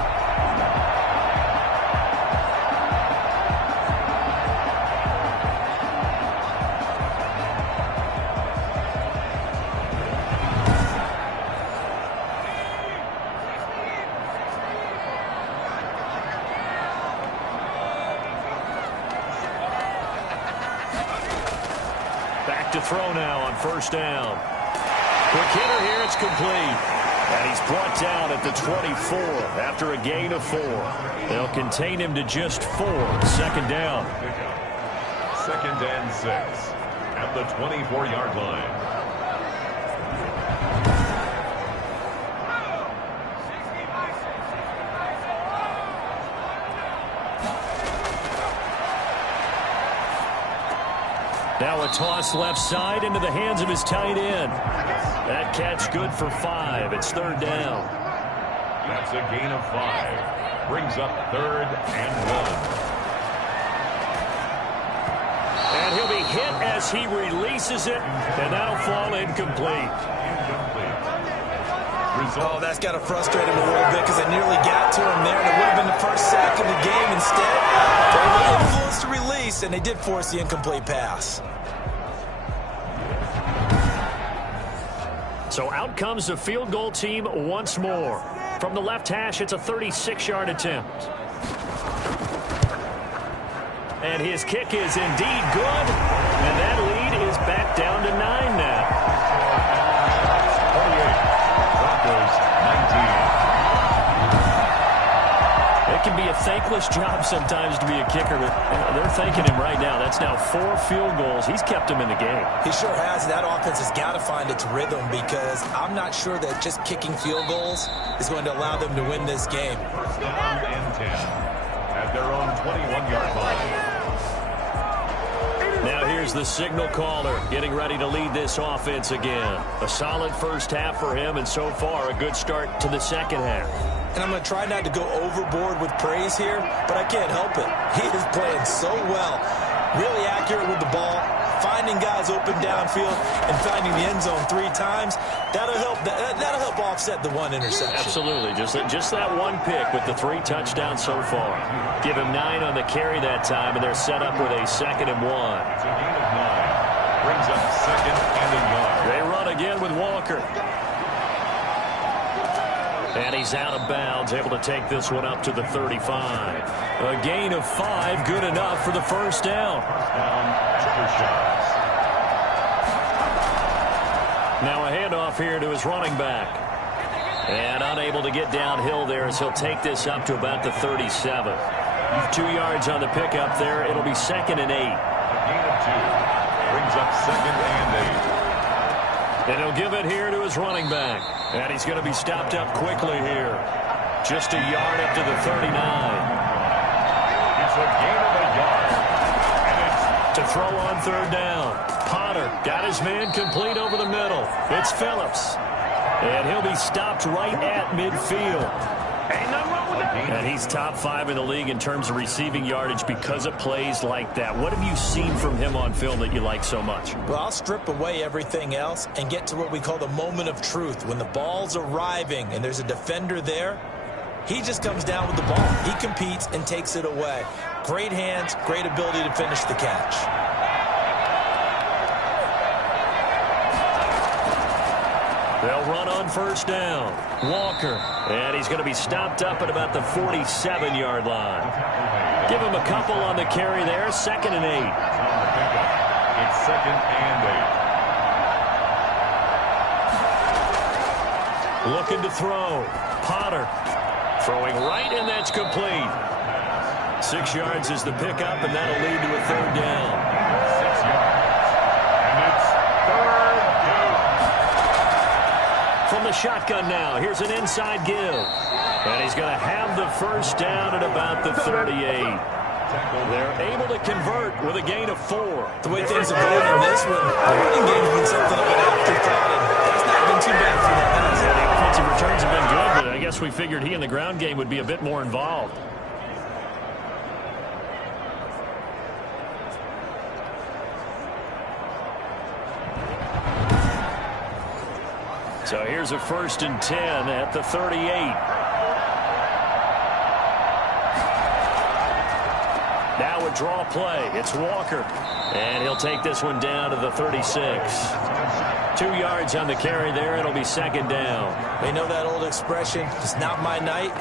To throw now on 1st down. Quick hitter here, it's complete. And he's brought down at the 24 after a gain of 4. They'll contain him to just 4. 2nd down. 2nd and 6 at the 24-yard line. Now a toss left side into the hands of his tight end. That catch good for 5. It's 3rd down. That's a gain of 5. Brings up 3rd and 1. And he'll be hit as he releases it, and that'll fall incomplete. Oh, that's got to frustrate him a little bit because they nearly got to him there, and it would have been the first sack of the game. Instead, they were influenced to release, and they did force the incomplete pass. So out comes the field goal team once more. From the left hash, it's a 36-yard attempt. And his kick is indeed good, and that lead is back down to 9 now. It can be a thankless job sometimes to be a kicker, but they're thanking him right now. That's now 4 field goals. He's kept him in the game. He sure has. That offense has got to find its rhythm because I'm not sure that just kicking field goals is going to allow them to win this game. 1st and 10 at their own 21-yard line. Now here's the signal caller getting ready to lead this offense again. A solid first half for him, and so far a good start to the second half. And I'm going to try not to go overboard with praise here, but I can't help it. He is playing so well. Really accurate with the ball, finding guys open downfield and finding the end zone 3 times, that'll help offset the 1 interception. Absolutely. Just that 1 pick with the 3 touchdowns so far. Give him 9 on the carry that time, and they're set up with a 2nd and 1. It's a gain of 9. Brings up 2nd and a yard. They run again with Walker. And he's out of bounds, able to take this one up to the 35. A gain of 5, good enough for the first down. First down, Aftershocks. Now a handoff here to his running back. And unable to get downhill there as he'll take this up to about the 37. 2 yards on the pickup there. It'll be 2nd and 8. A gain of 2. Brings up 2nd and 8. And he'll give it here to his running back. And he's going to be stopped up quickly here. Just a yard up to the 39. It's a gain of a yard. And it's To throw on 3rd down. Potter got his man complete over the middle. It's Phillips. And he'll be stopped right at midfield. And he's top 5 in the league in terms of receiving yardage because of plays like that. What have you seen from him on film that you like so much? Well, I'll strip away everything else and get to what we call the moment of truth. When the ball's arriving and there's a defender there, he just comes down with the ball. He competes and takes it away. Great hands, great ability to finish the catch. They'll run on 1st down. Walker. And he's going to be stopped up at about the 47-yard line. Give him a couple on the carry there. 2nd and 8. on the pickup. It's 2nd and 8. Looking to throw. Potter. Throwing right, and that's complete. 6 yards is the pickup, and that'll lead to a 3rd down. 6 yards. And it's 3rd down. From the shotgun now, here's an inside give. And he's going to have the first down at about the 38. They're able to convert with a gain of 4. The way things are going in this one, the running game has been something of an afterthought, and that's not been too bad for them. Yeah, the offensive returns have been good, but I guess we figured he in the ground game would be a bit more involved. So here's a 1st and 10 at the 38. Now a draw play. It's Walker. And he'll take this one down to the 36. 2 yards on the carry there. It'll be 2nd down. They know that old expression, it's not my night.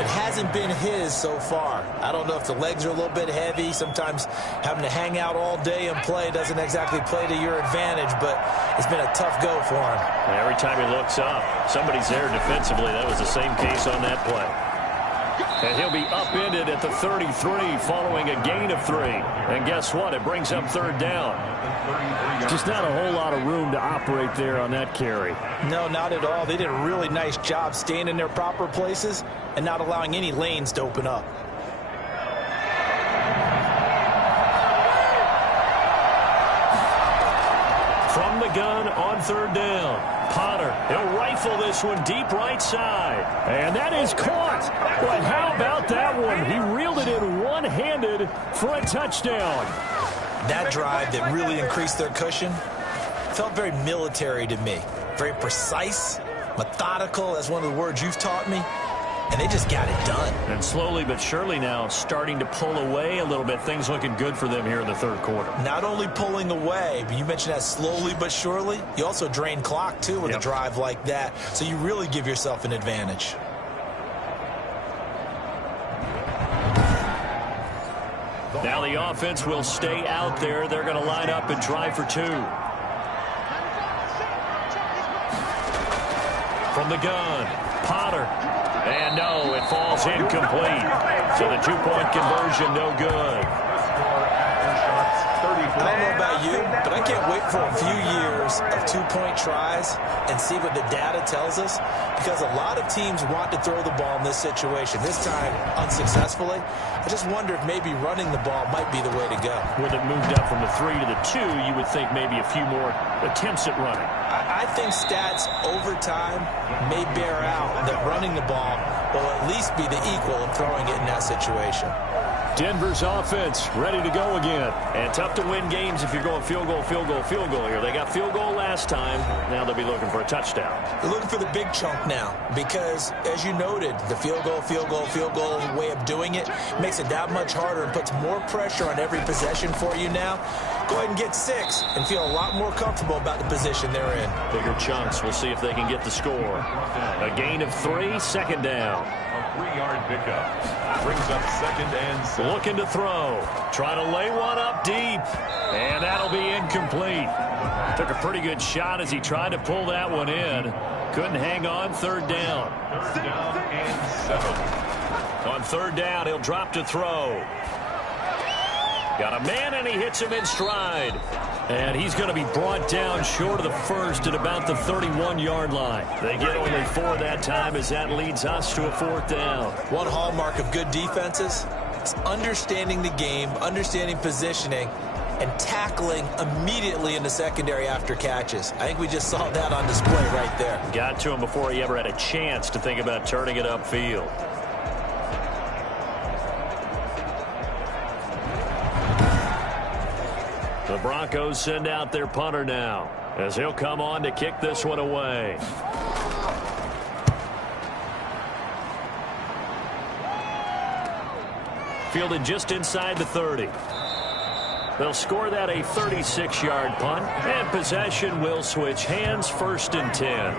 It hasn't been his so far. I don't know if the legs are a little bit heavy. Sometimes having to hang out all day and play doesn't exactly play to your advantage, but it's been a tough go for him. Every time he looks up, somebody's there defensively. That was the same case on that play. And he'll be upended at the 33 following a gain of 3. And guess what? It brings up 3rd down. Just not a whole lot of room to operate there on that carry. No, not at all. They did a really nice job staying in their proper places and not allowing any lanes to open up. From the gun on 3rd down. Potter, he'll rifle this one deep right side. And that is caught. But how about that one? He reeled it in one-handed for a touchdown. That drive that really increased their cushion felt very military to me. Very precise, methodical, that's one of the words you've taught me. And they just got it done. And slowly but surely now starting to pull away a little bit. Things looking good for them here in the 3rd quarter. Not only pulling away, but you mentioned that slowly but surely. You also drain clock, too, with a drive like that. So you really give yourself an advantage. Now the offense will stay out there. They're going to line up and try for 2. From the gun, Potter. And no, it falls incomplete. So the 2-point conversion, no good. I don't know about you, but I can't wait for a few years of 2-point tries and see what the data tells us, because a lot of teams want to throw the ball in this situation, this time unsuccessfully. I just wonder if maybe running the ball might be the way to go. With it moved up from the 3 to the 2, you would think maybe a few more attempts at running. I think stats over time may bear out that running the ball will at least be the equal of throwing it in that situation. Denver's offense ready to go again. And tough to win games if you're going field goal, field goal, field goal here. They got field goal last time. Now they'll be looking for a touchdown. They're looking for the big chunk now because, as you noted, the field goal way of doing it makes it that much harder and puts more pressure on every possession for you now. Go ahead and get 6 and feel a lot more comfortable about the position they're in. Bigger chunks. We'll see if they can get the score. A gain of 3, second down. A 3-yard pickup. Brings up 2nd and 7. Looking to throw. Trying to lay one up deep. And that'll be incomplete. Took a pretty good shot as he tried to pull that one in. Couldn't hang on. 3rd down. 3rd down and 7. On 3rd down, he'll drop to throw. Got a man, and he hits him in stride. And he's going to be brought down short of the first at about the 31-yard line. They get only 4 that time as that leads us to a 4th down. One hallmark of good defenses is understanding the game, understanding positioning, and tackling immediately in the secondary after catches. I think we just saw that on display right there. Got to him before he ever had a chance to think about turning it upfield. The Broncos send out their punter now as he'll come on to kick this one away. Fielded just inside the 30. They'll score that a 36-yard punt, and possession will switch hands, 1st and 10.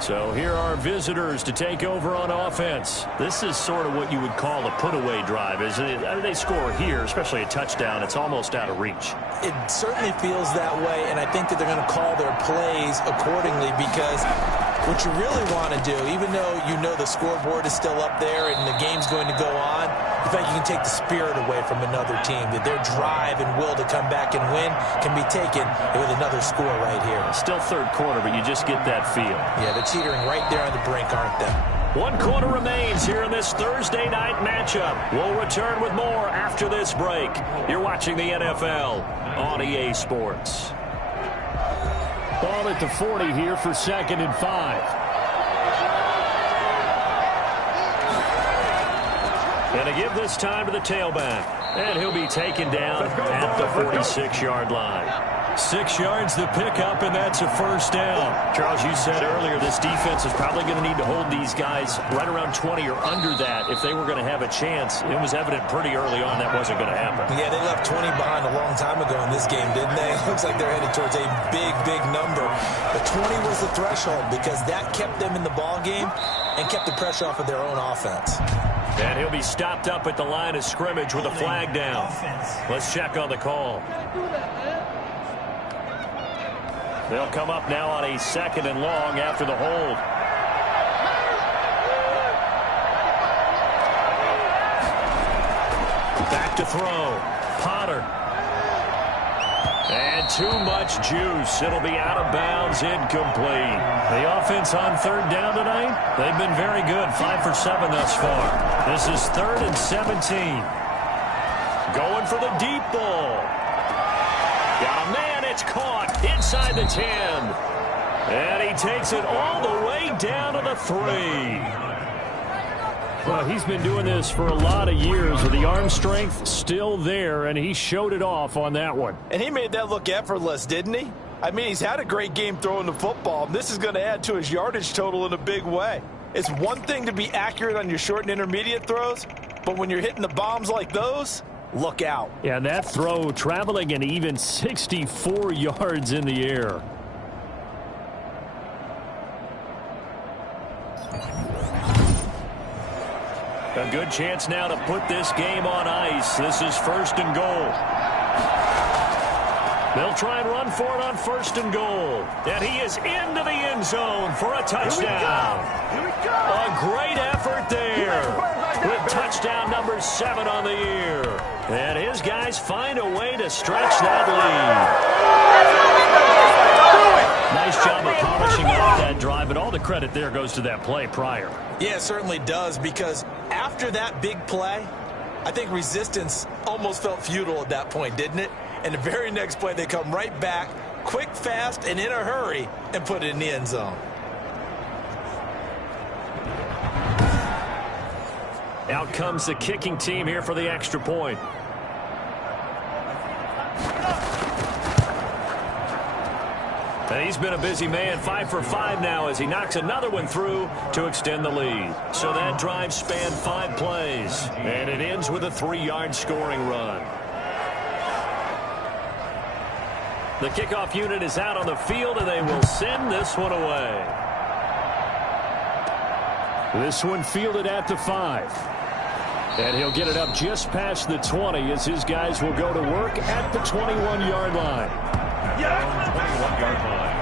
So here are visitors to take over on offense. This is sort of what you would call a put-away drive, isn't it? They score here, especially a touchdown. It's almost out of reach. It certainly feels that way, and I think that they're going to call their plays accordingly because what you really want to do, even though you know the scoreboard is still up there and the game's going to go on, in fact, you can take the spirit away from another team, that their drive and will to come back and win can be taken with another score right here. Still 3rd quarter, but you just get that feel. Yeah, they're teetering right there on the brink, aren't they? 1 quarter remains here in this Thursday night matchup. We'll return with more after this break. You're watching the NFL on EA Sports. Ball at the 40 here for 2nd and 5. And to give this time to the tailback. And he'll be taken down at the 46-yard line. 6 yards the pickup, and that's a 1st down. Charles, you said earlier this defense is probably going to need to hold these guys right around 20 or under that if they were going to have a chance. It was evident pretty early on that wasn't going to happen. Yeah, they left 20 behind a long time ago in this game, didn't they? It looks like they're headed towards a big, big number. But 20 was the threshold because that kept them in the ball game and kept the pressure off of their own offense. And he'll be stopped up at the line of scrimmage with a flag down. Let's check on the call. They'll come up now on a 2nd and long after the hold. Back to throw. Potter. And too much juice. It'll be out of bounds, incomplete. The offense on 3rd down tonight, they've been very good. 5 for 7 thus far. This is 3rd and 17. Going for the deep ball. Got a man, it's caught inside the 10. And he takes it all the way down to the 3. Well, he's been doing this for a lot of years with the arm strength still there, and he showed it off on that one. And he made that look effortless, didn't he? I mean, he's had a great game throwing the football. This is going to add to his yardage total in a big way. It's one thing to be accurate on your short and intermediate throws, but when you're hitting the bombs like those, look out. Yeah, and that throw traveling an even 64 yards in the air. A good chance now to put this game on ice. This is 1st and goal. They'll try and run for it on 1st and goal. And he is into the end zone for a touchdown. A great effort there with touchdown number 7 on the year. And his guys find a way to stretch that lead. Nice job of polishing off that drive, and all the credit there goes to that play prior. Yeah, it certainly does, because after that big play, I think resistance almost felt futile at that point, didn't it? And the very next play, they come right back, quick, fast, and in a hurry, and put it in the end zone. Out comes the kicking team here for the extra point. And he's been a busy man, 5 for 5 now as he knocks another one through to extend the lead. So that drive spanned 5 plays, and it ends with a 3-yard scoring run. The kickoff unit is out on the field, and they will send this one away. This one fielded at the 5. And he'll get it up just past the 20 as his guys will go to work at the 21-yard line. 21-yard line.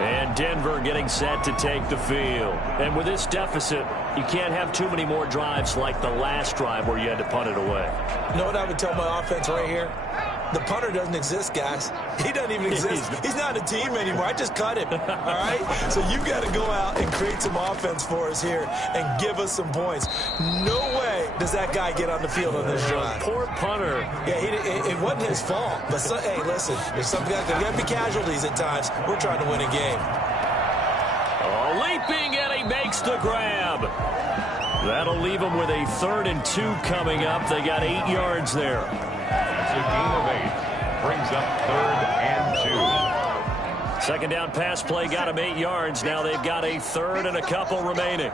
And Denver getting set to take the field. And with this deficit, you can't have too many more drives like the last drive where you had to punt it away. You know what I would tell my offense right here? The punter doesn't exist, guys. He doesn't even exist. He's not a team anymore. I just cut him, all right? So you've got to go out and create some offense for us here and give us some points. No way does that guy get on the field on this drive. Poor punter. Yeah, it wasn't his fault. But, hey, listen, there's some guys that got to be casualties at times. We're trying to win a game. Oh, leaping, and he makes the grab. That'll leave him with a 3rd and 2 coming up. They got 8 yards there. It's a gain of 8. Brings up 3rd and 2. Second down pass play got him 8 yards. Now they've got a 3rd and a couple remaining.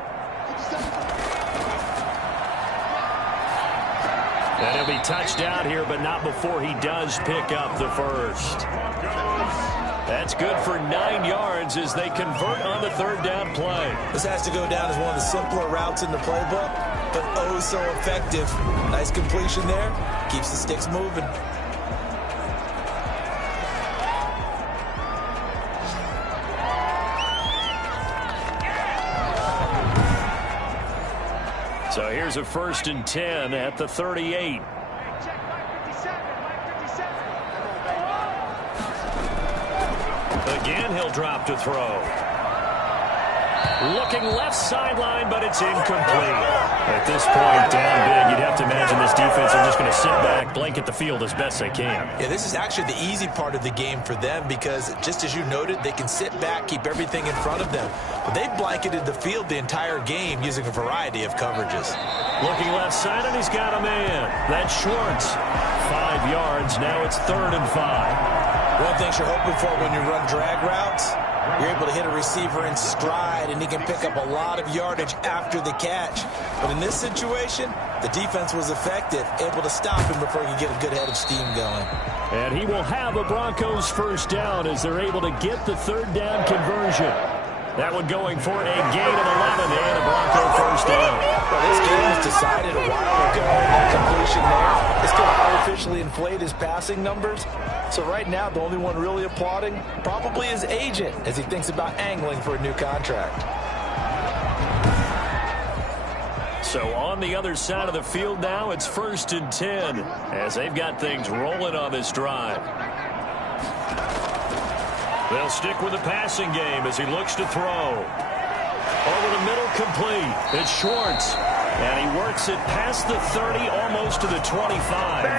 And he'll be touched out here, but not before he does pick up the first. That's good for 9 yards as they convert on the 3rd down play. This has to go down as one of the simpler routes in the playbook, but oh so effective. Nice completion there. Keeps the sticks moving. So here's a 1st and 10 at the 38. Again, he'll drop to throw. Looking left sideline, but it's incomplete. At this point, down big, you'd have to imagine this defense are just going to sit back, blanket the field as best they can. Yeah, this is actually the easy part of the game for them because, just as you noted, they can sit back, keep everything in front of them. But they've blanketed the field the entire game using a variety of coverages. Looking left side, and he's got a man. That's Schwartz. 5 yards. Now it's 3rd and 5. One thing you're hoping for when you run drag routes, you're able to hit a receiver in stride, and he can pick up a lot of yardage after the catch. But in this situation, the defense was effective, able to stop him before he could get a good head of steam going. And he will have a Broncos 1st down as they're able to get the 3rd down conversion. That one going for a gain of 11 and a Bronco 1st down. Well, this game was decided a while ago. That completion there is going to artificially inflate his passing numbers. So right now, the only one really applauding probably his agent as he thinks about angling for a new contract. So on the other side of the field now, it's 1st and 10 as they've got things rolling on this drive. They'll stick with the passing game as he looks to throw. Over the middle, complete. It's Schwartz. And he works it past the 30, almost to the 25.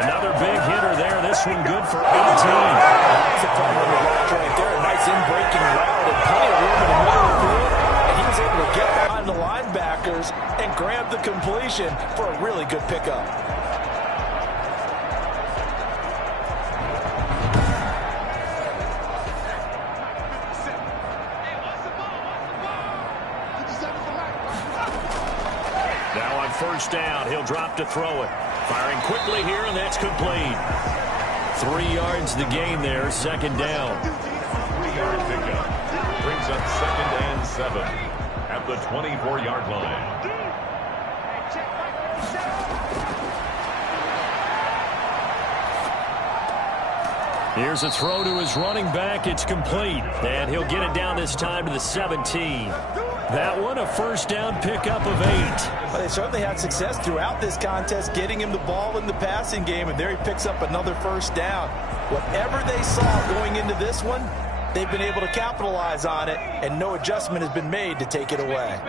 Another big hitter there. This one good for 18. That's a fun little route right there. A nice in-breaking route and plenty of room in the middle of the field. And he was able to get behind the linebackers and grab the completion for a really good pickup. Now on 1st down, he'll drop to throw it. Firing quickly here, and that's complete. 3 yards the gain there, 2nd down. 3-yard pickup. Brings up 2nd and 7 at the 24-yard line. Here's a throw to his running back. It's complete. And he'll get it down this time to the 17. That one, a 1st down pickup of 8. Well, they certainly had success throughout this contest getting him the ball in the passing game, and there he picks up another 1st down. Whatever they saw going into this one, they've been able to capitalize on it, and no adjustment has been made to take it away.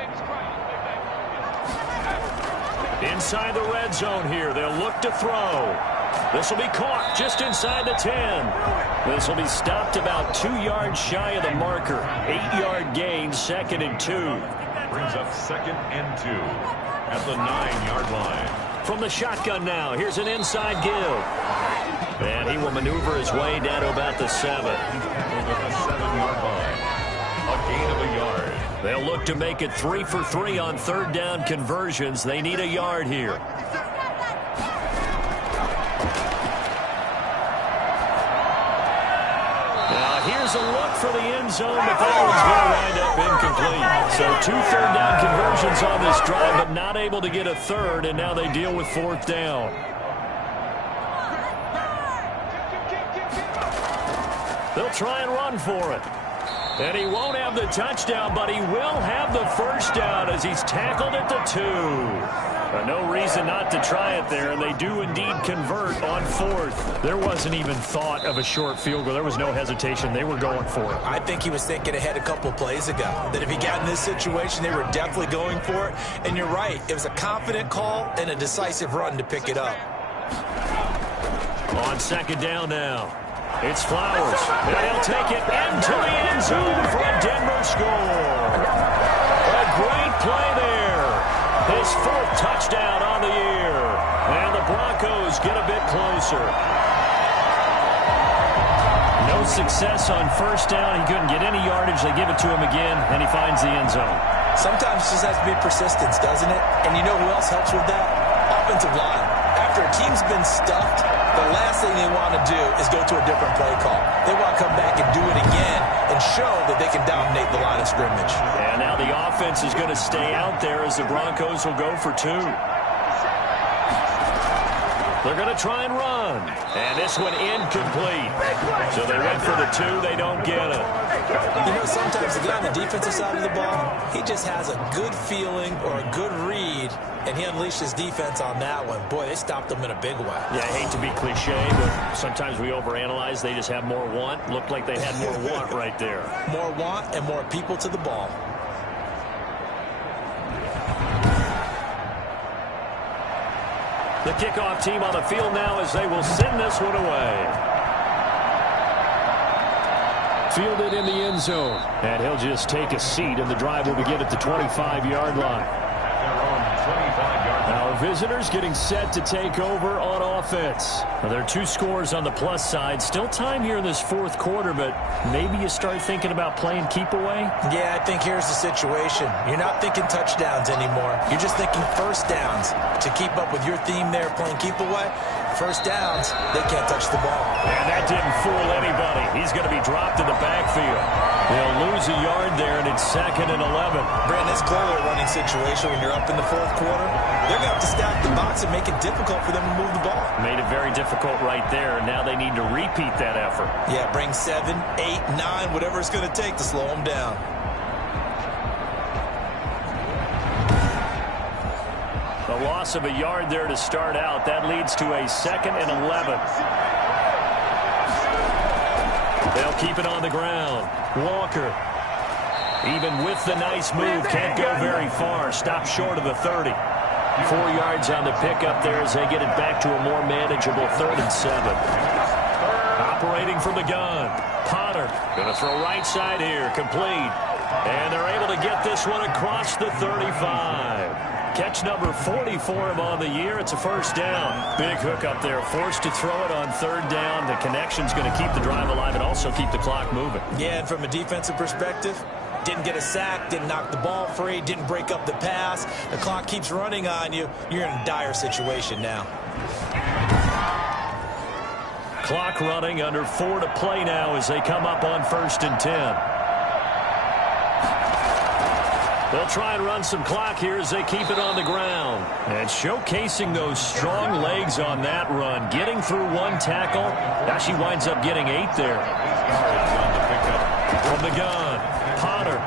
Inside the red zone here, they'll look to throw. This will be caught just inside the 10. This will be stopped about 2 yards shy of the marker. 8-yard gain, 2nd and 2. Brings up 2nd and 2 at the 9-yard line. From the shotgun now, here's an inside give. And he will maneuver his way down to about the 7. Over the 7-yard line. A gain of a yard. They'll look to make it 3 for 3 on third down conversions. They need a yard here. Now here's a look for the end zone, but that one's going to wind up incomplete. So 2 third-down conversions on this drive, but not able to get a third, and now they deal with 4th down. They'll try and run for it. And he won't have the touchdown, but he will have the first down as he's tackled at the 2. No reason not to try it there, and they do indeed convert on 4th. There wasn't even thought of a short field goal. There was no hesitation. They were going for it. I think he was thinking ahead a couple plays ago, that if he got in this situation, they were definitely going for it. And you're right. It was a confident call and a decisive run to pick it up. On 2nd down now. It's Flowers. And he'll take it into the end zone for a Denver score. A great play there. His 4th touchdown on the year. And the Broncos get a bit closer. No success on first down. He couldn't get any yardage. They give it to him again, and he finds the end zone. Sometimes it just has to be persistence, doesn't it? And you know who else helps with that? Offensive line. After a team's been stuffed, the last thing they want to do is go to a different play call. They want to come back and do it again and show that they can dominate the line of scrimmage. And now the offense is going to stay out there as the Broncos will go for 2. They're going to try and run. And this one incomplete. So they went for the 2. They don't get it. You know, sometimes the guy on the defensive side of the ball, he just has a good feeling or a good read, and he unleashed his defense on that one. Boy, they stopped them in a big way. Yeah, I hate to be cliche, but sometimes we overanalyze. They just have more want. Looked like they had more want right there. More want and more people to the ball. The kickoff team on the field now as they will send this one away. Fielded in the end zone. And he'll just take a seat, and the drive will begin at the 25-yard line. Our visitors getting set to take over on offense. Now, there are 2 scores on the plus side. Still time here in this 4th quarter, but maybe you start thinking about playing keep away? Yeah, I think here's the situation. You're not thinking touchdowns anymore. You're just thinking first downs. To keep up with your theme there, playing keep away, first downs, they can't touch the ball. And that didn't fool anybody. He's going to be dropped in the backfield. They'll lose a yard there, and it's 2nd and 11. Brandon, it's clearly a running situation when you're up in the 4th quarter. They're going to have to stack the box and make it difficult for them to move the ball. Made it very difficult right there. Now they need to repeat that effort. Yeah, bring 7, 8, 9, whatever it's going to take to slow them down. A loss of a yard there to start out. That leads to a 2nd and 11. They'll keep it on the ground. Walker, even with the nice move, can't go very far. Stopped short of the 30. 4 yards on the pickup there as they get it back to a more manageable 3rd and 7. Operating from the gun. Potter going to throw right side here. Complete. And they're able to get this one across the 35. Catch number 40 for him on the year. It's a first down. Big hook up there. Forced to throw it on 3rd down. The connection's going to keep the drive alive and also keep the clock moving. Yeah, and from a defensive perspective, didn't get a sack, didn't knock the ball free, didn't break up the pass. The clock keeps running on you. You're in a dire situation now. Clock running, under 4 to play now as they come up on 1st and 10. They'll try and run some clock here as they keep it on the ground. And showcasing those strong legs on that run. Getting through 1 tackle. Actually winds up getting 8 there. From the gun, Potter.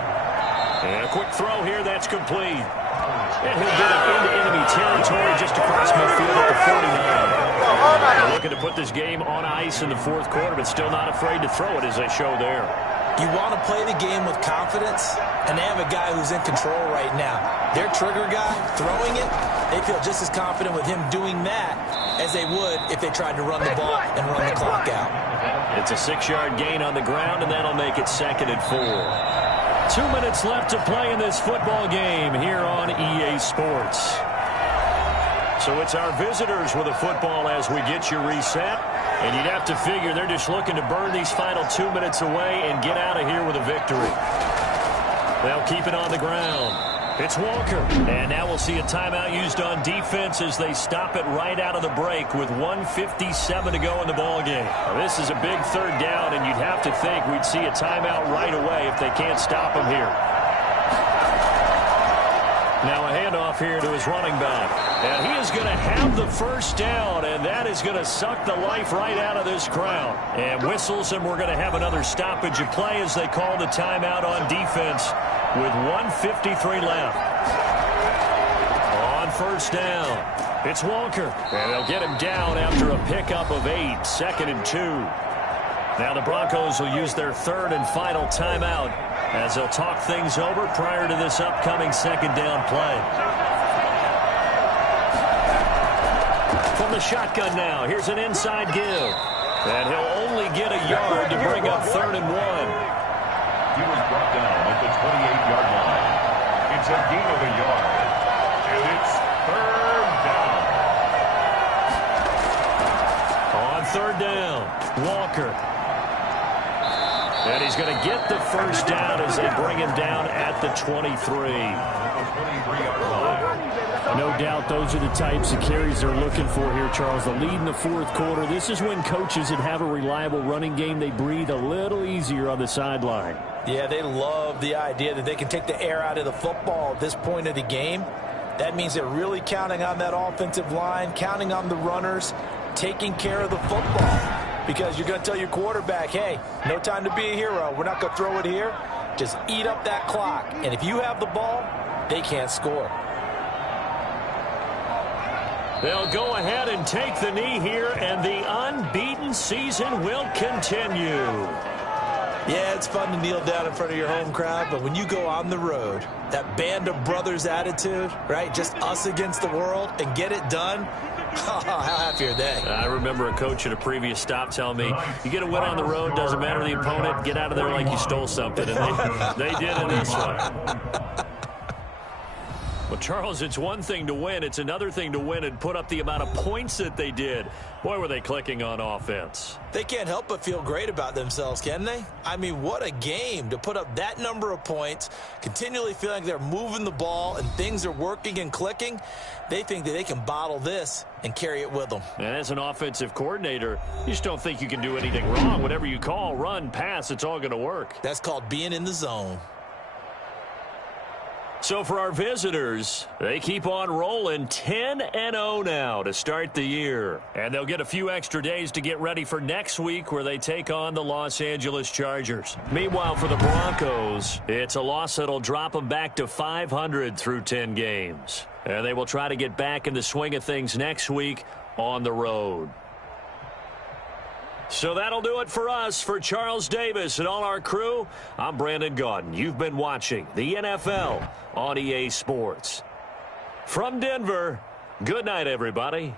And a quick throw here, that's complete. And he'll get it into enemy territory just across midfield at the 49. They're looking to put this game on ice in the 4th quarter, but still not afraid to throw it as they show there. You want to play the game with confidence, and they have a guy who's in control right now. Their trigger guy, throwing it, they feel just as confident with him doing that as they would if they tried to run the ball and run the clock out. It's a 6-yard gain on the ground, and that'll make it 2nd and 4. 2 minutes left to play in this football game here on EA Sports. So it's our visitors with the football as we get you reset. And you'd have to figure they're just looking to burn these final 2 minutes away and get out of here with a victory. They'll keep it on the ground. It's Walker. And now we'll see a timeout used on defense as they stop it right out of the break with 1:57 to go in the ballgame. This is a big third down, and you'd have to think we'd see a timeout right away if they can't stop him here. Now a handoff here to his running back. And he is going to have the first down, and that is going to suck the life right out of this crowd. And whistles, and we're going to have another stoppage of play as they call the timeout on defense with 1:53 left. On first down, it's Walker. And they'll get him down after a pickup of 8, 2nd and 2. Now the Broncos will use their third and final timeout as they'll talk things over prior to this upcoming second down play. From the shotgun now, here's an inside give. And he'll only get a yard to bring up 3rd and 1. He was brought down at the 28-yard line. It's a gain of a yard. And it's 3rd down. On 3rd down, Walker. And he's going to get the first down as they bring him down at the 23. 23-yard line. No doubt those are the types of carries they're looking for here, Charles. The lead in the fourth quarter. This is when coaches that have a reliable running game, they breathe a little easier on the sideline. Yeah, they love the idea that they can take the air out of the football at this point of the game. That means they're really counting on that offensive line, counting on the runners, taking care of the football. Because you're going to tell your quarterback, hey, no time to be a hero. We're not going to throw it here. Just eat up that clock. And if you have the ball, they can't score. They'll go ahead and take the knee here, and the unbeaten season will continue. Yeah, it's fun to kneel down in front of your home crowd, but when you go on the road, that band of brothers attitude, right, just us against the world, and get it done, how happy are they? I remember a coach at a previous stop telling me, you get a win on the road, doesn't matter the opponent, get out of there like you stole something, and they did in this one. Well, Charles, it's one thing to win. It's another thing to win and put up the amount of points that they did. Boy, were they clicking on offense. They can't help but feel great about themselves, can they? I mean, what a game to put up that number of points, continually feeling like they're moving the ball and things are working and clicking. They think that they can bottle this and carry it with them. And as an offensive coordinator, you just don't think you can do anything wrong. Whatever you call, run, pass, it's all going to work. That's called being in the zone. So for our visitors, they keep on rolling 10-0 now to start the year. And they'll get a few extra days to get ready for next week where they take on the Los Angeles Chargers. Meanwhile, for the Broncos, it's a loss that'll drop them back to 500 through 10 games. And they will try to get back in the swing of things next week on the road. So that'll do it for us. For Charles Davis and all our crew, I'm Brandon Gaudin. You've been watching the NFL on EA Sports. From Denver, good night, everybody.